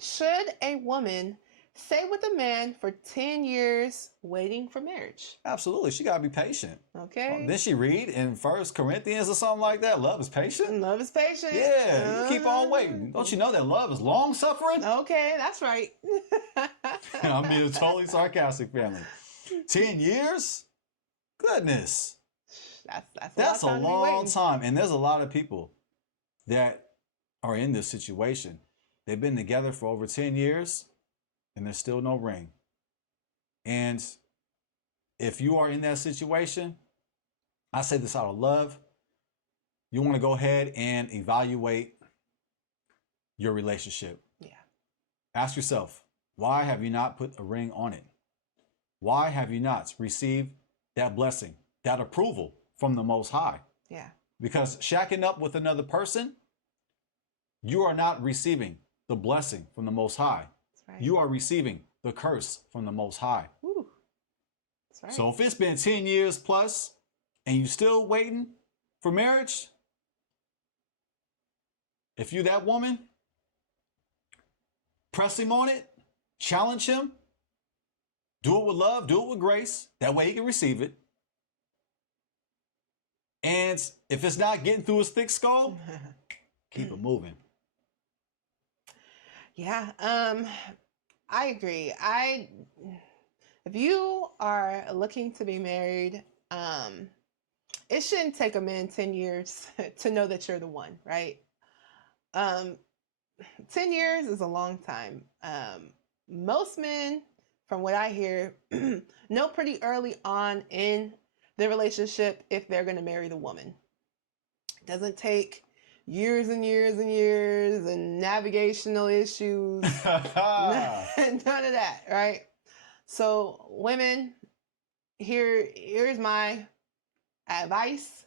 Should a woman stay with a man for 10 years waiting for marriage. Absolutely. She got to be patient. Okay. Didn't she read in 1 Corinthians or something like that? Love is patient. Love is patient. Yeah, you keep on waiting. Don't you know that love is long suffering? Okay, that's right. I'm being totally sarcastic, family. 10 years? Goodness. That's a long time. And there's a lot of people that are in this situation. They've been together for over 10 years and there's still no ring. And if you are in that situation, I say this out of love, you want to go ahead and evaluate your relationship. Yeah. Ask yourself, why have you not put a ring on it? Why have you not received that blessing, that approval from the Most High? Yeah. Because shacking up with another person, you are not receiving the blessing from the Most High. That's right. You are receiving the curse from the Most High. Ooh. That's right. So if it's been 10 years plus and you still waiting for marriage, if you that woman, press him on it, challenge him, do it with love, do it with grace. That way he can receive it. And if it's not getting through his thick skull, keep it moving. Yeah, I agree. If you are looking to be married, it shouldn't take a man 10 years to know that you're the one, right? 10 years is a long time. Most men, from what I hear, know pretty early on in the relationship if they're going to marry the woman. It doesn't take years and years and years and navigational issues. None of that, right? So women, here's my advice.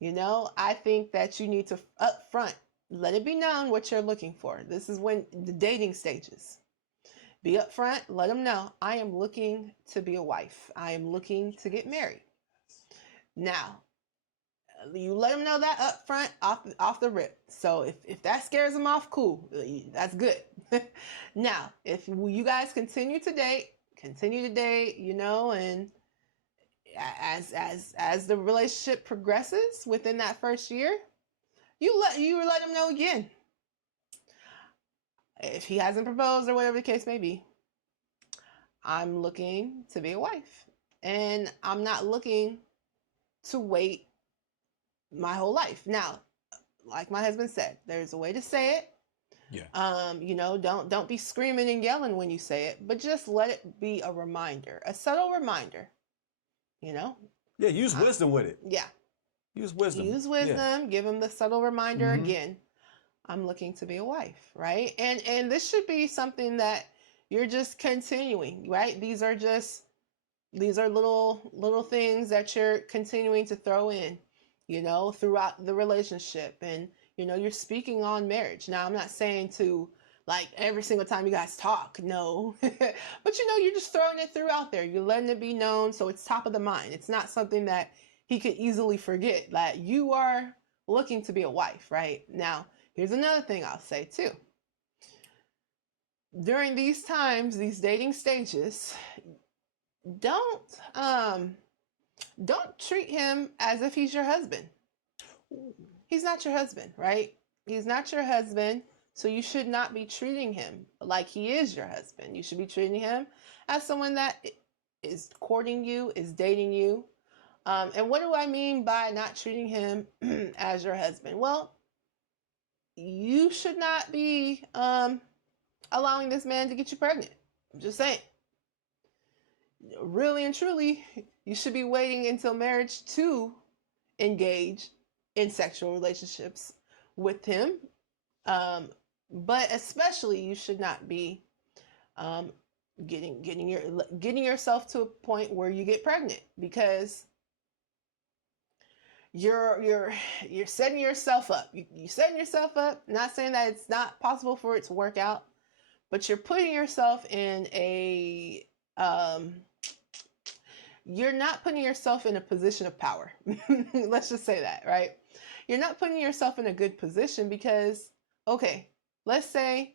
I think that you need to up front let it be known what you're looking for. This is when the dating stages. Be upfront, let them know, I am looking to be a wife. I am looking to get married. Now, you let them know that up front, off the rip. So if that scares them off, cool. That's good. Now, if you guys continue to date, and as the relationship progresses within that first year, you let him know again. If he hasn't proposed or whatever the case may be, I'm looking to be a wife. And I'm not looking to wait my whole life. Now, like my husband said, there's a way to say it. Yeah. Don't be screaming and yelling when you say it, but just let it be a reminder, a subtle reminder. Yeah, use wisdom with it. Yeah. Use wisdom. Yeah. Give him the subtle reminder again. I'm looking to be a wife, right? And this should be something that you're just continuing, right? These are little things that you're continuing to throw in, throughout the relationship. And, you're speaking on marriage. Now, I'm not saying to like every single time you guys talk, no, but you're just throwing it throughout there. You're letting it be known. So it's top of the mind. It's not something that he could easily forget, that you are looking to be a wife, right? Now, here's another thing I'll say too. During these times, these dating stages, don't treat him as if he's your husband. He's not your husband, right? He's not your husband, so you should not be treating him like he is your husband. You should be treating him as someone that is courting you, is dating you. And what do I mean by not treating him as your husband? Well, you should not be allowing this man to get you pregnant. I'm just saying. Really and truly, you should be waiting until marriage to engage in sexual relationships with him. But especially, you should not be getting yourself to a point where you get pregnant, because you're setting yourself up. You're setting yourself up. Not saying that it's not possible for it to work out, but you're putting yourself in a you're not putting yourself in a position of power. Let's just say that, right? You're not putting yourself in a good position because, okay, let's say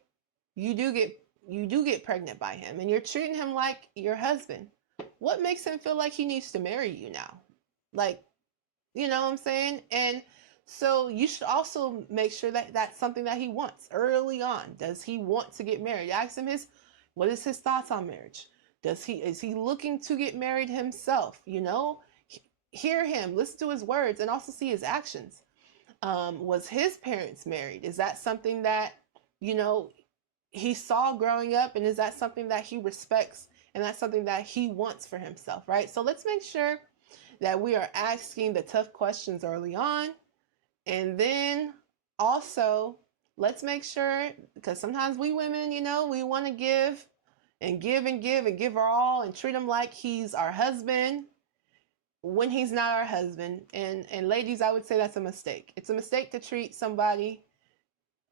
you do get you do get pregnant by him and you're treating him like your husband, what makes him feel like he needs to marry you now? Like, you know what I'm saying? And so you should also make sure that that's something that he wants early on. Does he want to get married? Ask him what is his thoughts on marriage? Is he looking to get married himself? You know, hear him, listen to his words, and also see his actions. Was his parents married? Is that something that, you know, he saw growing up, and is that something that he respects, and that's something that he wants for himself, right? So let's make sure that we are asking the tough questions early on. And then also, let's make sure, because sometimes we women, you know, we want to give and give and give and give our all and treat him like he's our husband when he's not our husband. And ladies, I would say that's a mistake. It's a mistake to treat somebody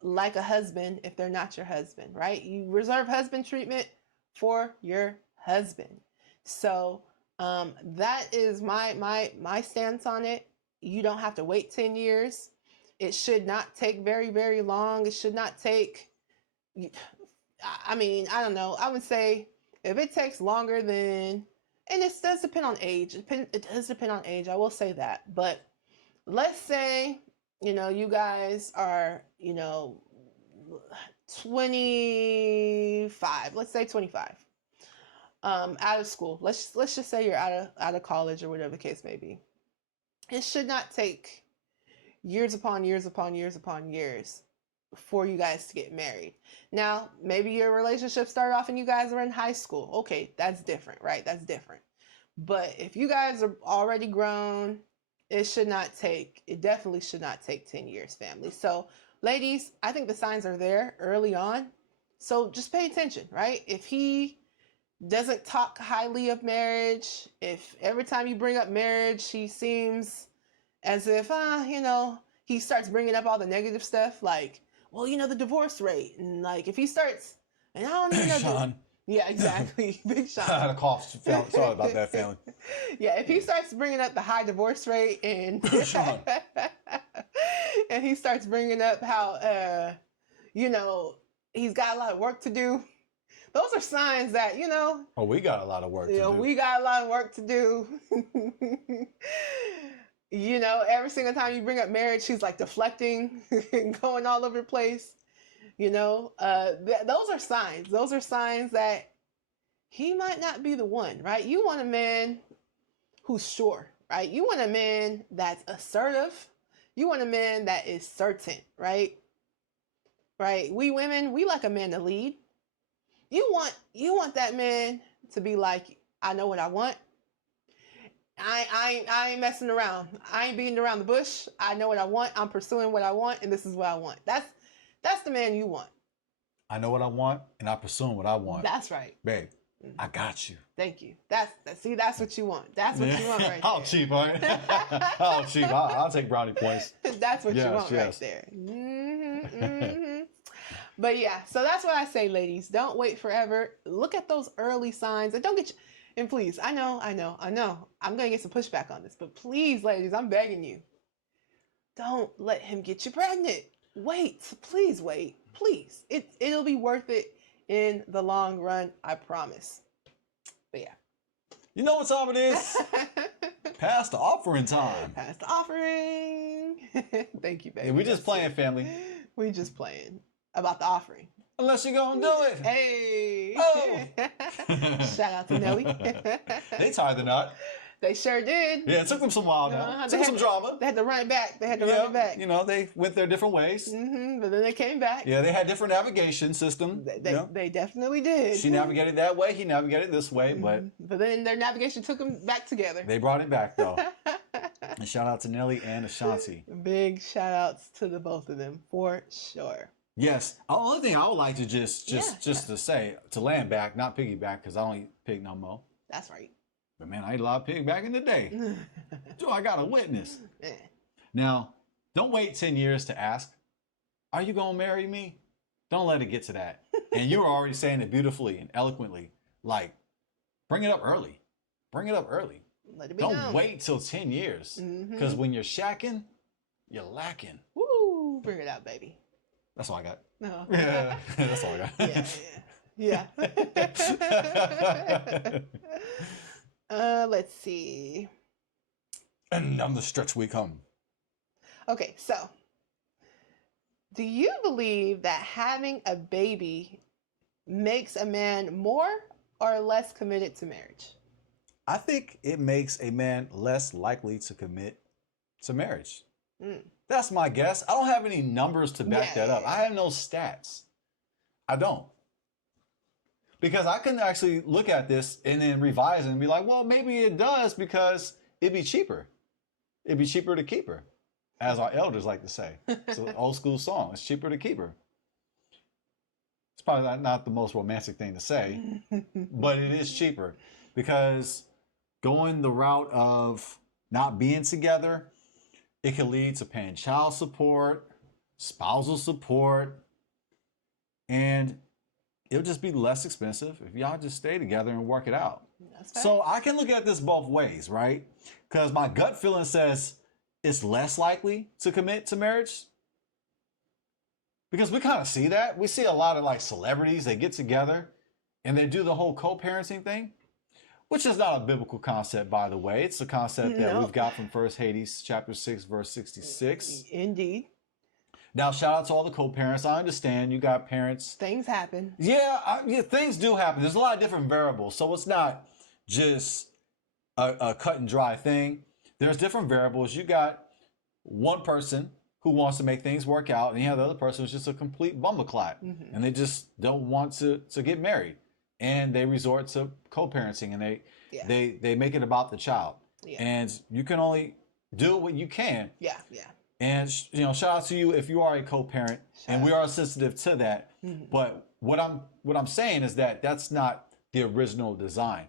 like a husband if they're not your husband, right? You reserve husband treatment for your husband. So that is my stance on it. You don't have to wait 10 years. It should not take very, very long. It should not take, I mean, I don't know. I would say if it takes longer than, and it does depend on age. It does depend on age. I will say that. But let's say, you know, you guys are, you know, 25. Let's say 25. Out of school. Let's just say you're out of college or whatever the case may be. It should not take years upon years upon years upon years for you guys to get married. Now, maybe your relationship started off and you guys are in high school. Okay, that's different, right? That's different. But if you guys are already grown, it definitely should not take 10 years, family. So, ladies, I think the signs are there early on. So just pay attention, right? If he doesn't talk highly of marriage, if every time you bring up marriage, he seems as if, you know, he starts bringing up all the negative stuff, like, well, you know, the divorce rate. And like, if he starts, and I don't even know. Sean. Yeah, exactly. Big Sean. I had a cough. Sorry about that, family. Yeah, if he starts bringing up the high divorce rate and Sean. and he starts bringing up how, you know, he's got a lot of work to do. Those are signs that, you know. Oh, we got a lot of work to do. We got a lot of work to do. You know, every single time you bring up marriage, she's like deflecting and going all over the place. You know, those are signs. Those are signs that he might not be the one, right? You want a man who's sure, right? You want a man that's assertive. You want a man that is certain, right? Right? We women, we like a man to lead. You want that man to be like, I know what I want. I ain't messing around. I ain't beating around the bush. I know what I want. I'm pursuing what I want, and this is what I want. That's the man you want. I know what I want, and I'm pursuing what I want. That's right, babe. I got you. Thank you. That's what you want. That's what you want right there. I'll cheap, all right? I'll cheap. I'll take brownie points. That's what you want right there. Mm-hmm, mm-hmm. But yeah, so that's what I say, ladies. Don't wait forever. Look at those early signs, and don't get. And please, I know. I'm gonna get some pushback on this, but please, ladies, I'm begging you. Don't let him get you pregnant. Wait, please wait. Please. It'll be worth it in the long run, I promise. But yeah. You know what time it is? Past the offering time. Past the offering. Thank you, baby. Yeah, we just playing, family. We just playing about the offering. Unless you're gonna do it. Hey. Oh. Shout out to Nelly. They tied the knot. They sure did. Yeah, it took them some while now. Took some drama. They had to run it back. Run it back. You know, they went their different ways. Mm-hmm, but then they came back. Yeah, they had different navigation system. They definitely did. She navigated that way. He navigated this way. Mm-hmm. But then their navigation took them back together. They brought it back, though. And shout out to Nelly and Ashanti. Big shout outs to the both of them, for sure. Yes. The only thing I would like to just to say, to land back, not piggyback, because I don't eat pig no more. That's right. But man, I ate a lot of pig back in the day. So I got a witness. Yeah. Now, don't wait 10 years to ask, are you going to marry me? Don't let it get to that. And you were already saying it beautifully and eloquently. Like, bring it up early. Bring it up early. Let it be Don't known. wait till 10 years. Because when you're shacking, you're lacking. Woo! Bring it out, baby. That's all I got. No. Yeah, that's all I got. Yeah. Yeah. Let's see. And on the stretch we come. Okay, so do you believe that having a baby makes a man more or less committed to marriage? I think it makes a man less likely to commit to marriage. Mm. That's my guess. I don't have any numbers to back that up. Yeah. I have no stats. I don't. Because I can actually look at this and then revise it and be like, well, maybe it does because it'd be cheaper. It'd be cheaper to keep her, as our elders like to say. It's an old school song. It's cheaper to keep her. It's probably not the most romantic thing to say, but it is cheaper because going the route of not being together, it can lead to paying child support, spousal support, and it'll just be less expensive if y'all just stay together and work it out. So I can look at this both ways, right? Because my gut feeling says it's less likely to commit to marriage. Because we kind of see that. We see a lot of like celebrities, they get together and they do the whole co-parenting thing, which is not a biblical concept, by the way. It's a concept that we've got from 1 Hades chapter 6, verse 66. Indeed. Now, shout out to all the co-parents. I understand you got parents. Things happen. Yeah, things do happen. There's a lot of different variables. So it's not just a cut and dry thing. There's different variables. You got one person who wants to make things work out, and you have the other person who's just a complete bumbleclot, and they just don't want to get married, and they resort to co-parenting, and they make it about the child, and you can only do what you can. Yeah. And shout out to you if you are a co-parent, and we are sensitive to that. But what I'm saying is that that's not the original design.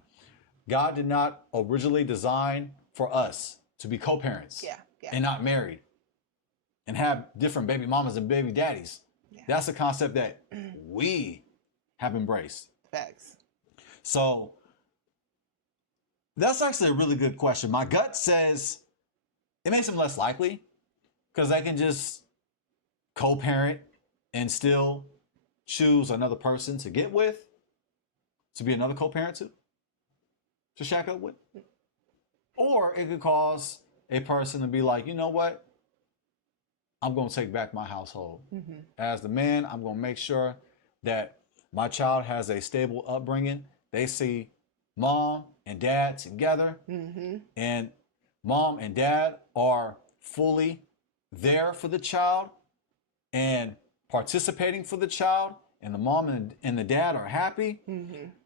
God did not originally design for us to be co-parents and not married and have different baby mamas and baby daddies. That's a concept that we have embraced. Facts. So that's actually a really good question. My gut says it makes them less likely because they can just co-parent and still choose another person to get with, to be another co-parent to shack up with. Or it could cause a person to be like, you know what? I'm going to take back my household. As the man, I'm going to make sure that my child has a stable upbringing. They see mom and dad together, and mom and dad are fully there for the child and participating for the child, and the mom and the dad are happy.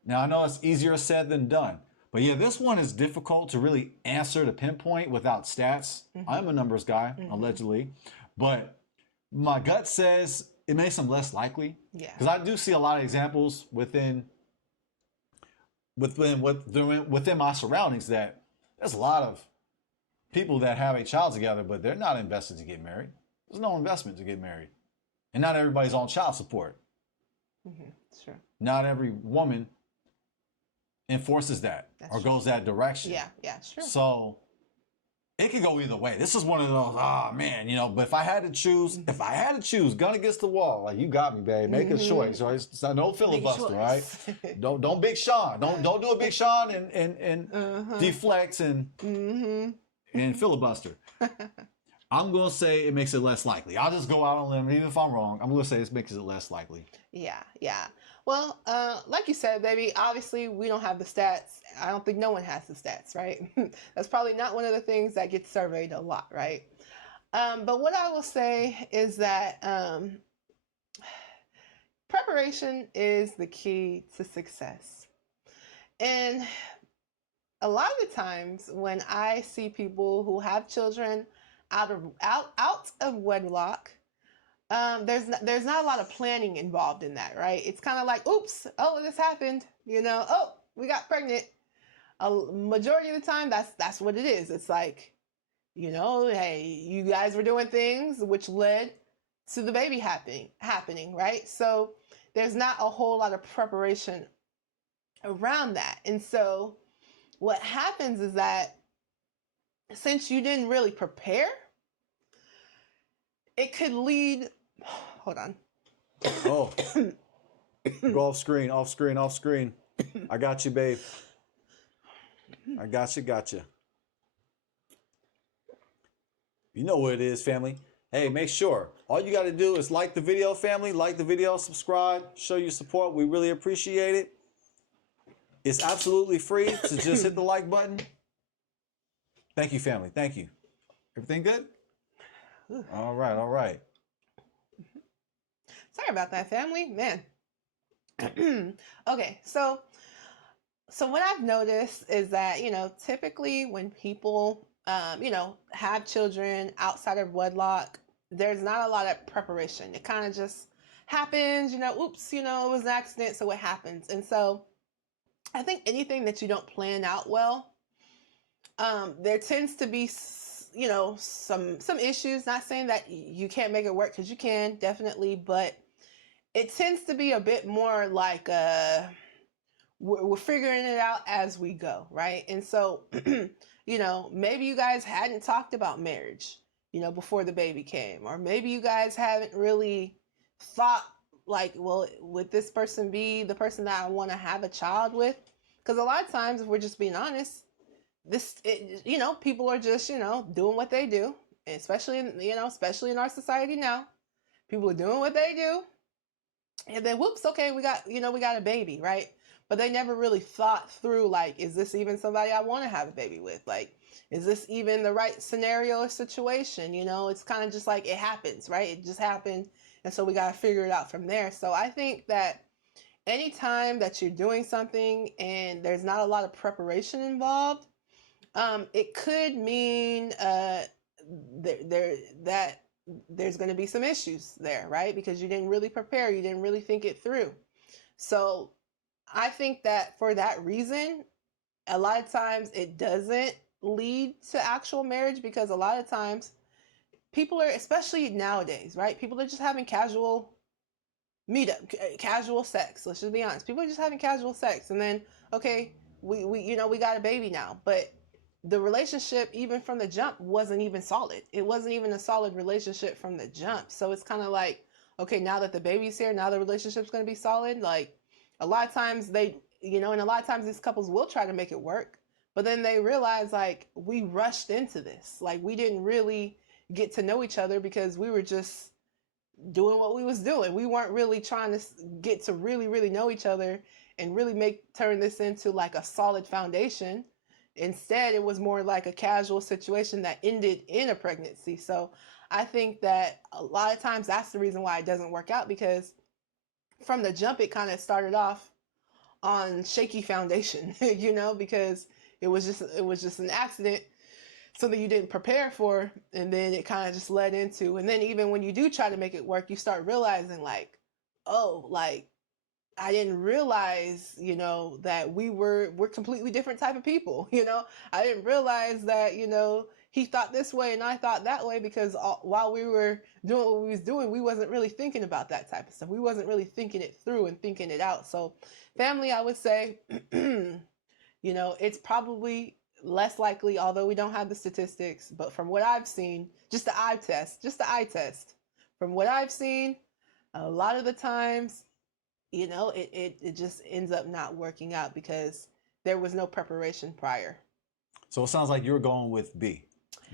Now, I know it's easier said than done, but yeah, this one is difficult to really answer to pinpoint without stats. I'm a numbers guy, allegedly, but my gut says it makes them less likely. Yeah, because I do see a lot of examples within my surroundings that there's a lot of people that have a child together, but they're not invested to get married. There's no investment to get married. And not everybody's on child support. Sure. Not every woman enforces that or goes that direction. Yeah, sure. So it could go either way. This is one of those, but if I had to choose, gun against the wall, like you got me, babe. Make a choice, right? It's no filibuster, right? Don't Big Sean. Don't do a Big Sean and deflect and filibuster. I'm going to say it makes it less likely. I'll just go out on a limb. Even if I'm wrong, I'm going to say this makes it less likely. Yeah. Well, like you said, baby, obviously we don't have the stats. I don't think no one has the stats, right? That's probably not one of the things that gets surveyed a lot, right? But what I will say is that preparation is the key to success. And a lot of the times when I see people who have children out of wedlock, there's not a lot of planning involved in that, right? It's kind of like, oops, oh, this happened, oh, we got pregnant. A majority of the time, that's what it is. It's like, hey, you guys were doing things which led to the baby happening, right? So there's not a whole lot of preparation around that. And so what happens is that since you didn't really prepare, it could lead, hold on. Oh. Go off screen, off screen, off screen. I got you, babe. I got you. You know what it is, family. Hey, make sure. All you got to do is like the video, family. Like the video, subscribe, show your support. We really appreciate it. It's absolutely free, so just hit the like button. Thank you, family. Thank you. Everything good? All right, all right. Sorry about that, family. Man. Okay, so what I've noticed is that, typically when people, have children outside of wedlock, there's not a lot of preparation. It kind of just happens, oops, it was an accident, so it happens. And so I think anything that you don't plan out well, there tends to be, some issues. Not saying that you can't make it work, because you can, definitely, but it tends to be a bit more like we're figuring it out as we go, right? And so, maybe you guys hadn't talked about marriage, before the baby came, or maybe you guys haven't really thought like, well, would this person be the person that I want to have a child with? Because a lot of times, if we're just being honest, people are just, doing what they do, especially in our society now. People are doing what they do, and then whoops, okay, we got a baby, right? But they never really thought through, like, is this even somebody I want to have a baby with? Like, is this even the right scenario or situation? It's kind of just like it happens, right? It just happened, and so we got to figure it out from there. So I think that anytime that you're doing something and there's not a lot of preparation involved, it could mean that there's going to be some issues there, right? Because you didn't really prepare, you didn't really think it through. So I think that for that reason, a lot of times it doesn't lead to actual marriage, because a lot of times people are, especially nowadays, right? People are just having casual meetup, casual sex. Let's just be honest. People are just having casual sex, and then okay, we got a baby now, but the relationship, even from the jump, wasn't even solid. It wasn't even a solid relationship from the jump. So it's kind of like, okay, now that the baby's here, now the relationship's going to be solid. Like, a lot of times and a lot of times these couples will try to make it work, but then they realize, like, we rushed into this. Like, we didn't really get to know each other because we were just doing what we was doing. We weren't really trying to get to really, really know each other and really turn this into like a solid foundation. Instead, it was more like a casual situation that ended in a pregnancy. So I think that a lot of times that's the reason why it doesn't work out, because from the jump, it kind of started off on shaky foundation, because it was just an accident, something you didn't prepare for, and then it kind of just led into, and then even when you do try to make it work, you start realizing, like, oh, like, I didn't realize, that we're completely different type of people. I didn't realize that, he thought this way and I thought that way, because while we were doing what we was doing, we wasn't really thinking about that type of stuff. We wasn't really thinking it through and thinking it out. So family, I would say, it's probably less likely, although we don't have the statistics, but from what I've seen, just the eye test, from what I've seen, a lot of the times, it just ends up not working out because there was no preparation prior. So it sounds like you're going with B.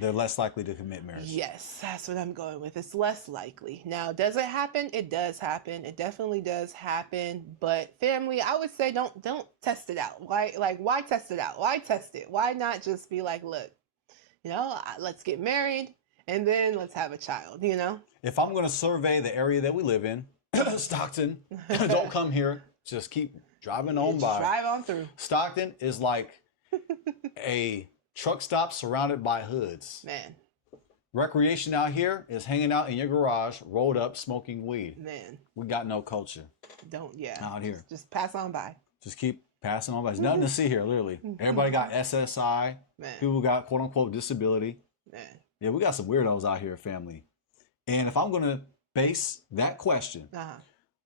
They're less likely to commit marriage. Yes, that's what I'm going with. It's less likely. Now, does it happen? It does happen. It definitely does happen. But family, I would say don't test it out. Why test it out? Why test it? Why not just be like, look, let's get married and then let's have a child, If I'm going to survey the area that we live in, Stockton, don't come here. Just keep driving on by. Drive on through. Stockton is like a truck stop surrounded by hoods. Man. Recreation out here is hanging out in your garage, rolled up, smoking weed. Man. We got no culture. Out here. Just pass on by. Just keep passing on by. There's nothing to see here, literally. Everybody got SSI. Man. People got quote unquote disability. Man. Yeah, we got some weirdos out here, family. And if I'm going to base that question,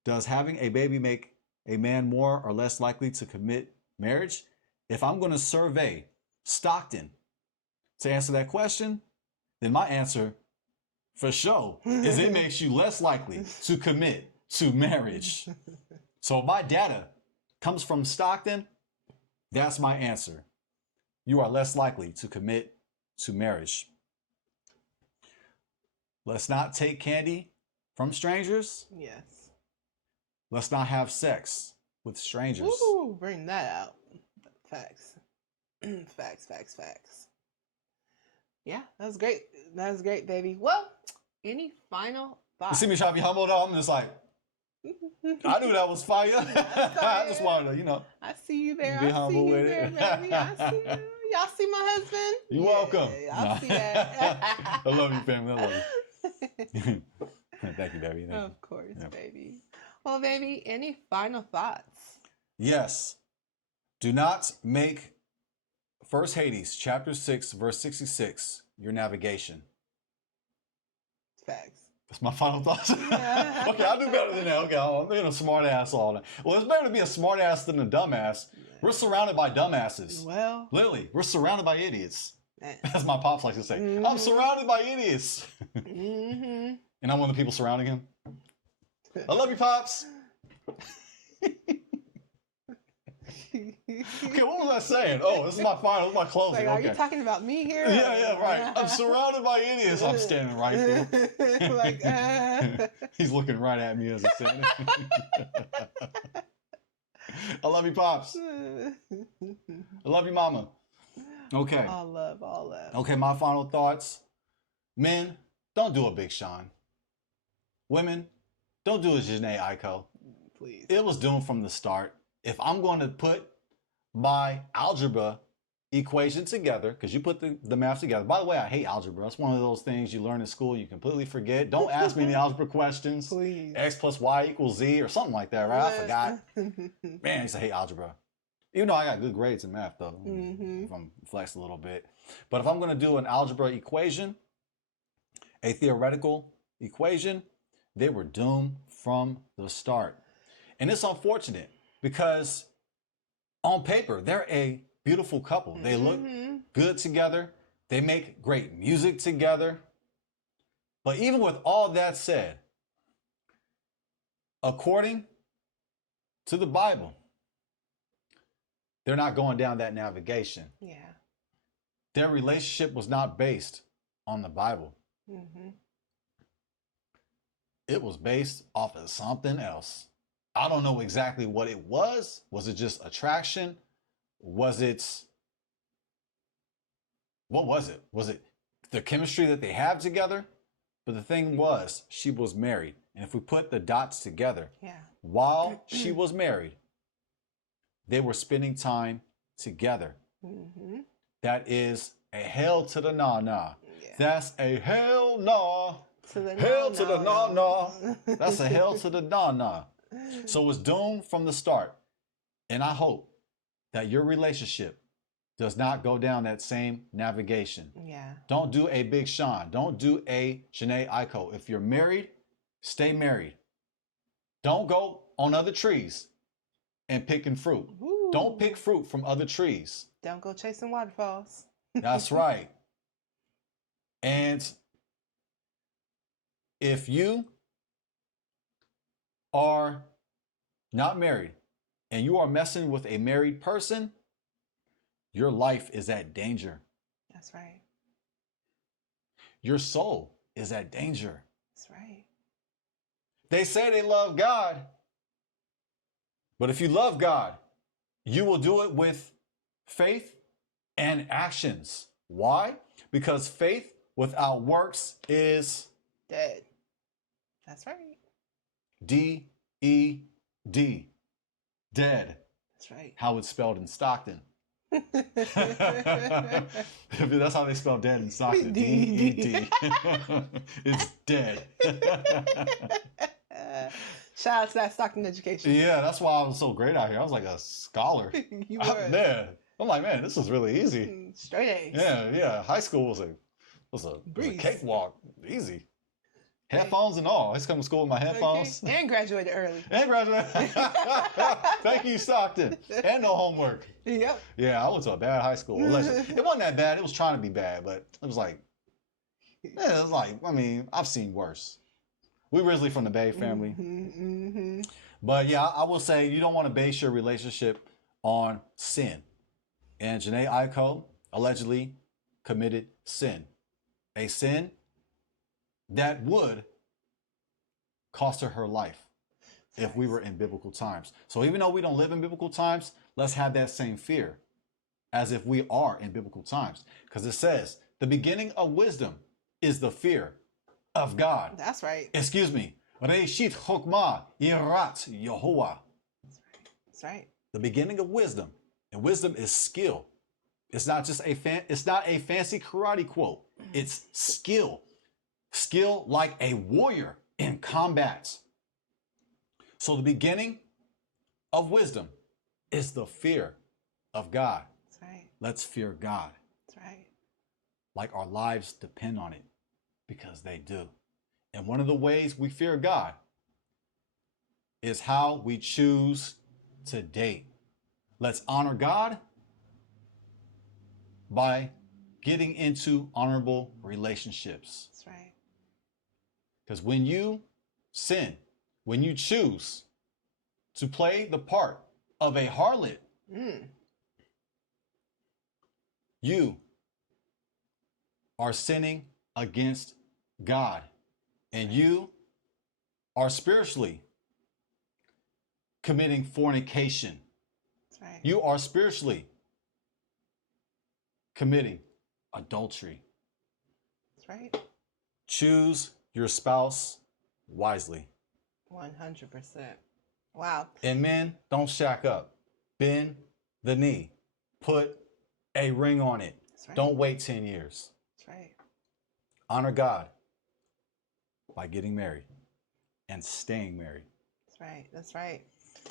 does having a baby make a man more or less likely to commit marriage? If I'm going to survey Stockton to answer that question, then my answer for sure is it makes you less likely to commit to marriage. So if my data comes from Stockton, that's my answer. You are less likely to commit to marriage. Let's not take candy from strangers. Yes. Let's not have sex with strangers. Ooh, bring that out. Facts. Facts. Yeah, that was great. That was great, baby. Well, any final You thoughts? see me trying to be humble though? I'm just like, I knew that was fire. I just wanted to, you know. I see you there. Be I humble see you with there, it. baby. I see you. Y'all see my husband? You're welcome. I Nah. see that. I love you, family. I love you. Thank you, baby. Thank you. Of course, Yeah. baby. Well, baby, any final thoughts? Yes. Do not make 1 Hades chapter 6, verse 66 your navigation. Facts. That's my final thoughts. Okay, I'll do better than that. Okay, I'm being a smart ass all night. Well, it's better to be a smart ass than a dumbass. We're surrounded by dumbasses. Well, Literally, we're surrounded by idiots. man. As my pops likes to say, I'm surrounded by idiots. Mm-hmm. And I'm one of the people surrounding him. I love you, Pops. Okay, what was I saying? Oh, this is my final, this is my closing. Like, are okay. you talking about me here? Yeah, right. I'm surrounded by idiots. I'm standing right there. Like, He's looking right at me as I say it. I love you, Pops. I love you, Mama. Okay. all love. Okay, my final thoughts. Men, don't do a Big Sean. Women, don't do a Jhené Aiko. Please. It was doomed from the start. If I'm going to put my algebra equation together, because you put the math together. By the way, I hate algebra. It's one of those things you learn in school you completely forget. Don't ask me any algebra questions. Please. X plus Y equals Z or something like that, right? I forgot. Man, I used to hate algebra. Even though I got good grades in math, though, if I'm flexed a little bit. But if I'm going to do an algebra equation, a theoretical equation, they were doomed from the start. And it's unfortunate because on paper, they're a beautiful couple. They look good together. They make great music together. But even with all that said, according to the Bible, they're not going down that navigation. Yeah. Their relationship was not based on the Bible. It was based off of something else. I don't know exactly what it was. Was it just attraction? What was it? Was it the chemistry that they have together? But the thing was, she was married. And if we put the dots together, while she was married, they were spending time together. That is a hell to the nah-nah. Yeah. That's a hell nah. Hell to the nah-nah. That's a hell to the nah-nah. So it's doomed from the start. And I hope that your relationship does not go down that same navigation. Yeah. Don't do a Big Sean. Don't do a Jhené Aiko. If you're married, stay married. Don't go on other trees and picking fruit. Ooh. Don't pick fruit from other trees. Don't go chasing waterfalls. That's right. And if you are not married and you are messing with a married person, your life is at danger. That's right. Your soul is at danger. That's right. They say they love God, but if you love God, you will do it with faith and actions. Why? Because faith without works is Dead. That's right. D-E-D. Dead. That's right. How it's spelled in Stockton. That's how they spell dead in Stockton. D-E-D. It's dead. Shout out to that Stockton education. Yeah, that's why I was so great out here. I was like a scholar. You were. Man, I'm like, man, this is really easy. Straight A's. Yeah. High school was a Breeze. cakewalk. Easy. Headphones and all. I used to come to school with my headphones. Okay. And graduated early. And graduated. Thank you, Stockton. And no homework. Yep. Yeah, I went to a bad high school. It wasn't that bad. It was trying to be bad, but it was like, I mean, I've seen worse. We originally from the Bay family. But yeah, I will say you don't want to base your relationship on sin. And Jhené Aiko allegedly committed sin. A sin that would cost her life if we were in biblical times. So even though we don't live in biblical times, let's have that same fear as if we are in biblical times. Because it says, the beginning of wisdom is the fear of God. That's right. Excuse me. Reishit chokmah yirat Yehovah. That's right. The beginning of wisdom. And wisdom is skill. It's not just it's not a fancy karate quote. It's skill. Skill like a warrior in combat. So the beginning of wisdom is the fear of God. That's right. Let's fear God. That's right. Like our lives depend on it, because they do. And one of the ways we fear God is how we choose to date. Let's honor God by getting into honorable relationships. That's right. Because when you sin, when you choose to play the part of a harlot, you are sinning against God. And you are spiritually committing fornication. That's right. You are spiritually committing adultery. That's right. Choose your spouse wisely. 100%. Wow. And men, don't shack up. Bend the knee. Put a ring on it. That's right. Don't wait 10 years. That's right. Honor God by getting married and staying married. That's right. That's right.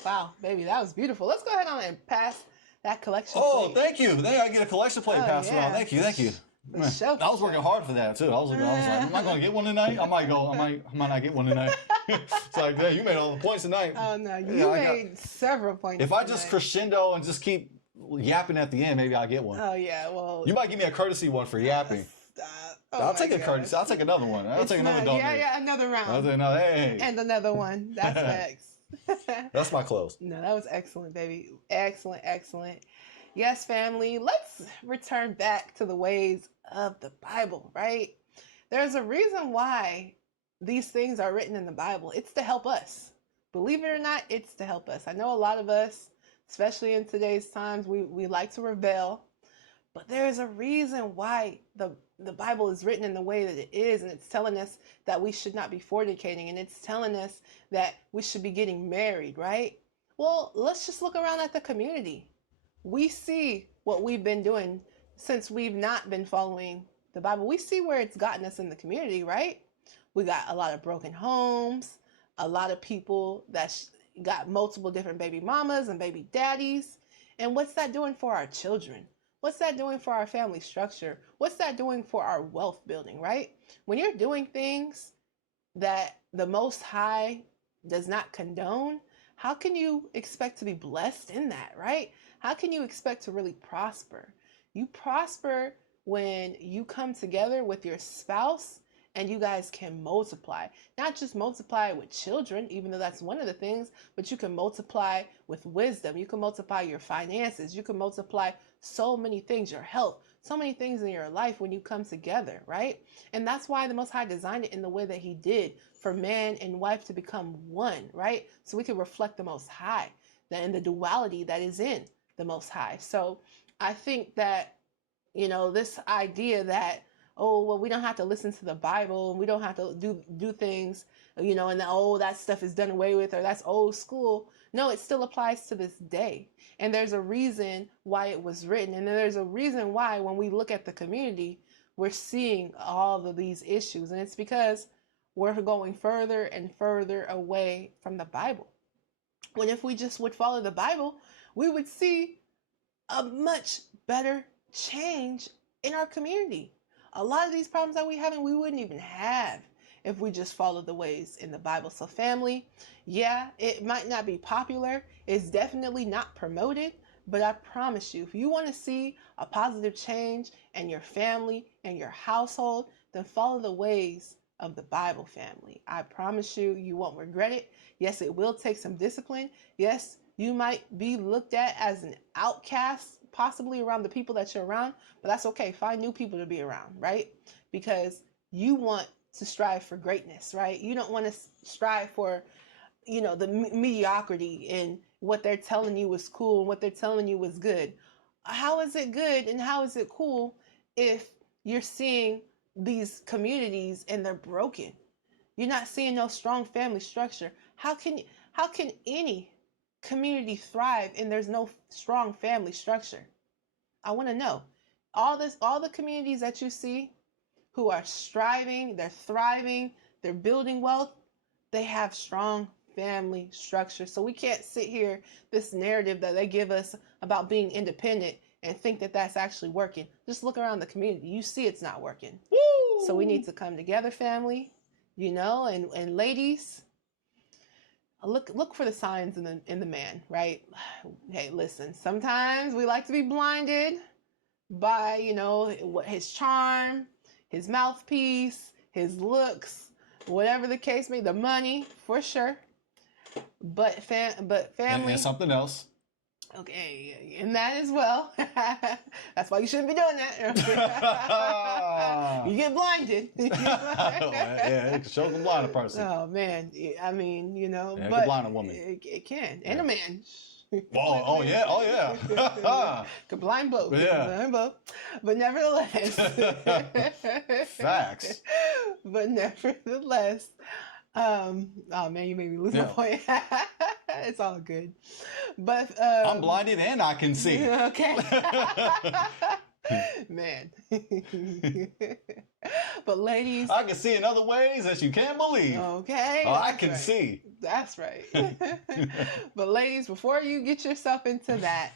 Wow, baby, that was beautiful. Let's go ahead on and pass that collection Oh, plate. thank you. There, I get a collection plate passed around. Thank you. Thank you. The show. I was working hard for that too. I was like, am I going to get one tonight? I might not get one tonight. It's like, hey, you made all the points tonight. Oh no, you made several points. If I just crescendo and just keep yapping at the end, maybe I'll get one. Oh yeah, well. You might give me a courtesy one for yapping. I'll take a courtesy. I'll take another one. I'll take another donut. Yeah, another round. I'll take another. Hey. And another one. That's next. That's my close. No, that was excellent, baby. Excellent, excellent. Yes, family, let's return back to the ways of the Bible, right? There's a reason why these things are written in the Bible. It's to help us. Believe it or not, it's to help us. I know a lot of us, especially in today's times, we like to rebel, but there's a reason why the Bible is written in the way that it is, and it's telling us that we should not be fornicating, and it's telling us that we should be getting married, right? Well, let's just look around at the community. We see what we've been doing since we've not been following the Bible. We see where it's gotten us in the community, right? We got a lot of broken homes, a lot of people that got multiple different baby mamas and baby daddies. And what's that doing for our children? What's that doing for our family structure? What's that doing for our wealth building, right? When you're doing things that the Most High does not condone, how can you expect to be blessed in that, right? How can you expect to really prosper? You prosper when you come together with your spouse and you guys can multiply. Not just multiply with children, even though that's one of the things, but you can multiply with wisdom. You can multiply your finances. You can multiply so many things, your health, so many things in your life when you come together, right? And that's why the Most High designed it in the way that he did, for man and wife to become one, right? So we can reflect the Most High and the duality that is in the Most High. So I think that, this idea that, oh, well, we don't have to listen to the Bible and we don't have to do things, and that stuff is done away with, or that's old school. No, it still applies to this day. And there's a reason why it was written. And there's a reason why when we look at the community, we're seeing all of these issues. And it's because we're going further and further away from the Bible. When if we just would follow the Bible, we would see a much better change in our community. A lot of these problems that we have, we wouldn't even have if we just followed the ways in the Bible. So family, yeah, it might not be popular. It's definitely not promoted, but I promise you, if you want to see a positive change in your family and your household, then follow the ways of the Bible, family. I promise you, you won't regret it. Yes, it will take some discipline. Yes, you might be looked at as an outcast, possibly around the people that you're around, but that's okay. Find new people to be around, right? Because you want to strive for greatness, right? You don't want to strive for, the mediocrity in what they're telling you is cool and what they're telling you is good. How is it good and how is it cool if you're seeing these communities and they're broken? You're not seeing no strong family structure. How can any community thrive and there's no strong family structure? I want to know. All the communities that you see who are striving, they're thriving, they're building wealth, they have strong family structure. So we can't sit here, this narrative that they give us about being independent, and think that that's actually working. Just look around the community. You see it's not working. Woo! So we need to come together, family, and ladies, look for the signs in the man, right? Hey, listen, sometimes we like to be blinded by, what his charm, his mouthpiece, his looks, whatever the case may be, the money, for sure. But family. And something else. Okay, and that as well. That's why you shouldn't be doing that. You get blinded. Yeah, it can show can blind a person. Oh man, I mean, Yeah, but it can blind a woman. It can, and a man. Oh yeah. Could blind both. Yeah. Blind both. But nevertheless. Facts. But nevertheless, oh man, you made me lose my point. It's all good. But I'm blinded and I can see. Okay. Man. But ladies, I can see in other ways that you can't believe. Okay. Oh, I can see. That's right. But ladies, before you get yourself into that,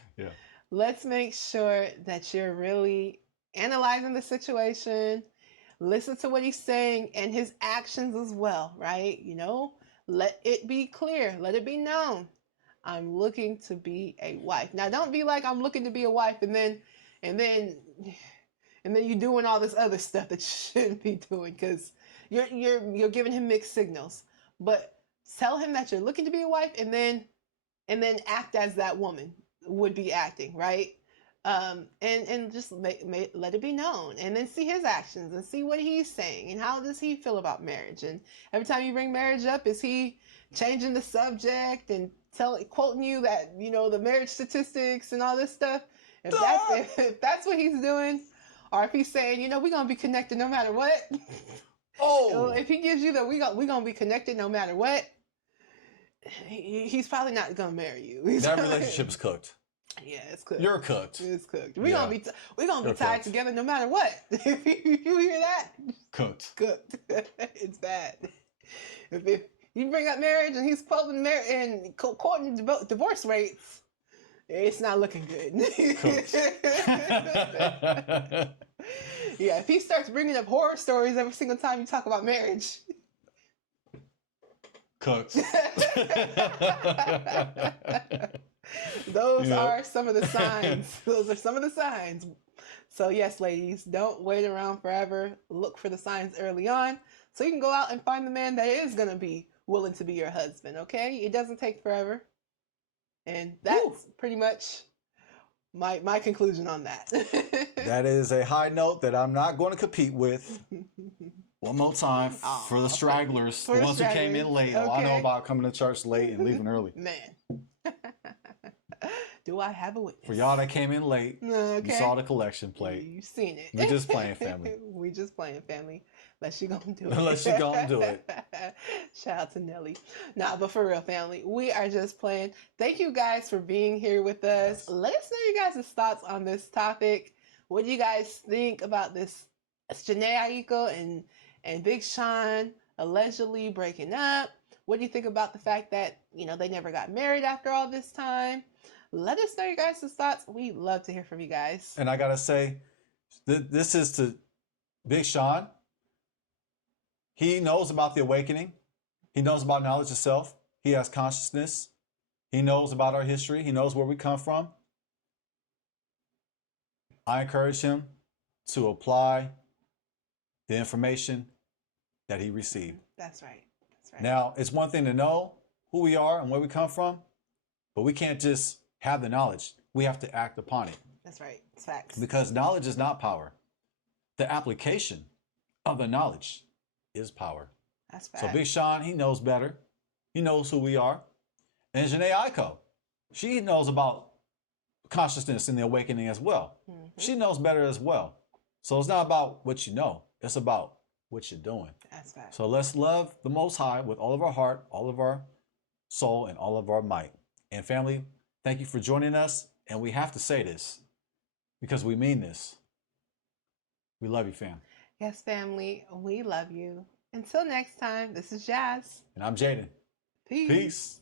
let's make sure that you're really analyzing the situation. Listen to what he's saying and his actions as well, right? Let it be clear. Let it be known. I'm looking to be a wife. Now, don't be like, I'm looking to be a wife, and then you're doing all this other stuff that you shouldn't be doing, because you're giving him mixed signals. But tell him that you're looking to be a wife, and then act as that woman would be acting, right? And just let it be known, and then see his actions and see what he's saying and how does he feel about marriage. And every time you bring marriage up, is he changing the subject and quoting you that the marriage statistics and all this stuff? If that's what he's doing, or if he's saying we're gonna be connected no matter what. Oh, if he gives you that we're gonna be connected no matter what, he's probably not gonna marry you. That relationship's cooked. Yeah, it's cooked. You're cooked. It's cooked. We're gonna be tied together no matter what. If you hear that, cooked. It's bad. If you bring up marriage and he's quoting divorce rates, it's not looking good. Yeah, if he starts bringing up horror stories every single time you talk about marriage, cooked. Those are some of the signs. Those are some of the signs. So yes, ladies, don't wait around forever. Look for the signs early on so you can go out and find the man that is going to be willing to be your husband, okay? It doesn't take forever. And that's pretty much my conclusion on that. That is a high note that I'm not going to compete with. One more time for the stragglers, the ones who came in late. Okay. Oh, I know about coming to church late and leaving early. Man. Do I have a witness? For y'all that came in late, you saw the collection plate. You've seen it. We just playing, family. We just playing, family. Unless you gonna do it. Unless you gonna do it. Shout out to Nelly. Nah, but for real, family, we are just playing. Thank you guys for being here with us. Yes. Let us know you guys' thoughts on this topic. What do you guys think about this Jhené Aiko and Big Sean allegedly breaking up? What do you think about the fact that, they never got married after all this time? Let us know your guys' thoughts. We love to hear from you guys. And I got to say, this is to Big Sean. He knows about the awakening. He knows about knowledge of self. He has consciousness. He knows about our history. He knows where we come from. I encourage him to apply the information that he received. That's right. That's right. Now, it's one thing to know who we are and where we come from, but we can't just have the knowledge. We have to act upon it. That's right. It's facts. Because knowledge is not power. The application of the knowledge is power. That's facts. So Big Sean, he knows better. He knows who we are. And Jhené Aiko, she knows about consciousness and the awakening as well. Mhm. She knows better as well. So it's not about what you know. It's about what you're doing. That's facts. So let's love the Most High with all of our heart, all of our soul, and all of our might. And family, thank you for joining us. And we have to say this because we mean this. We love you, fam. Yes, family, we love you. Until next time, this is Jazz. And I'm Jaden. Peace. Peace.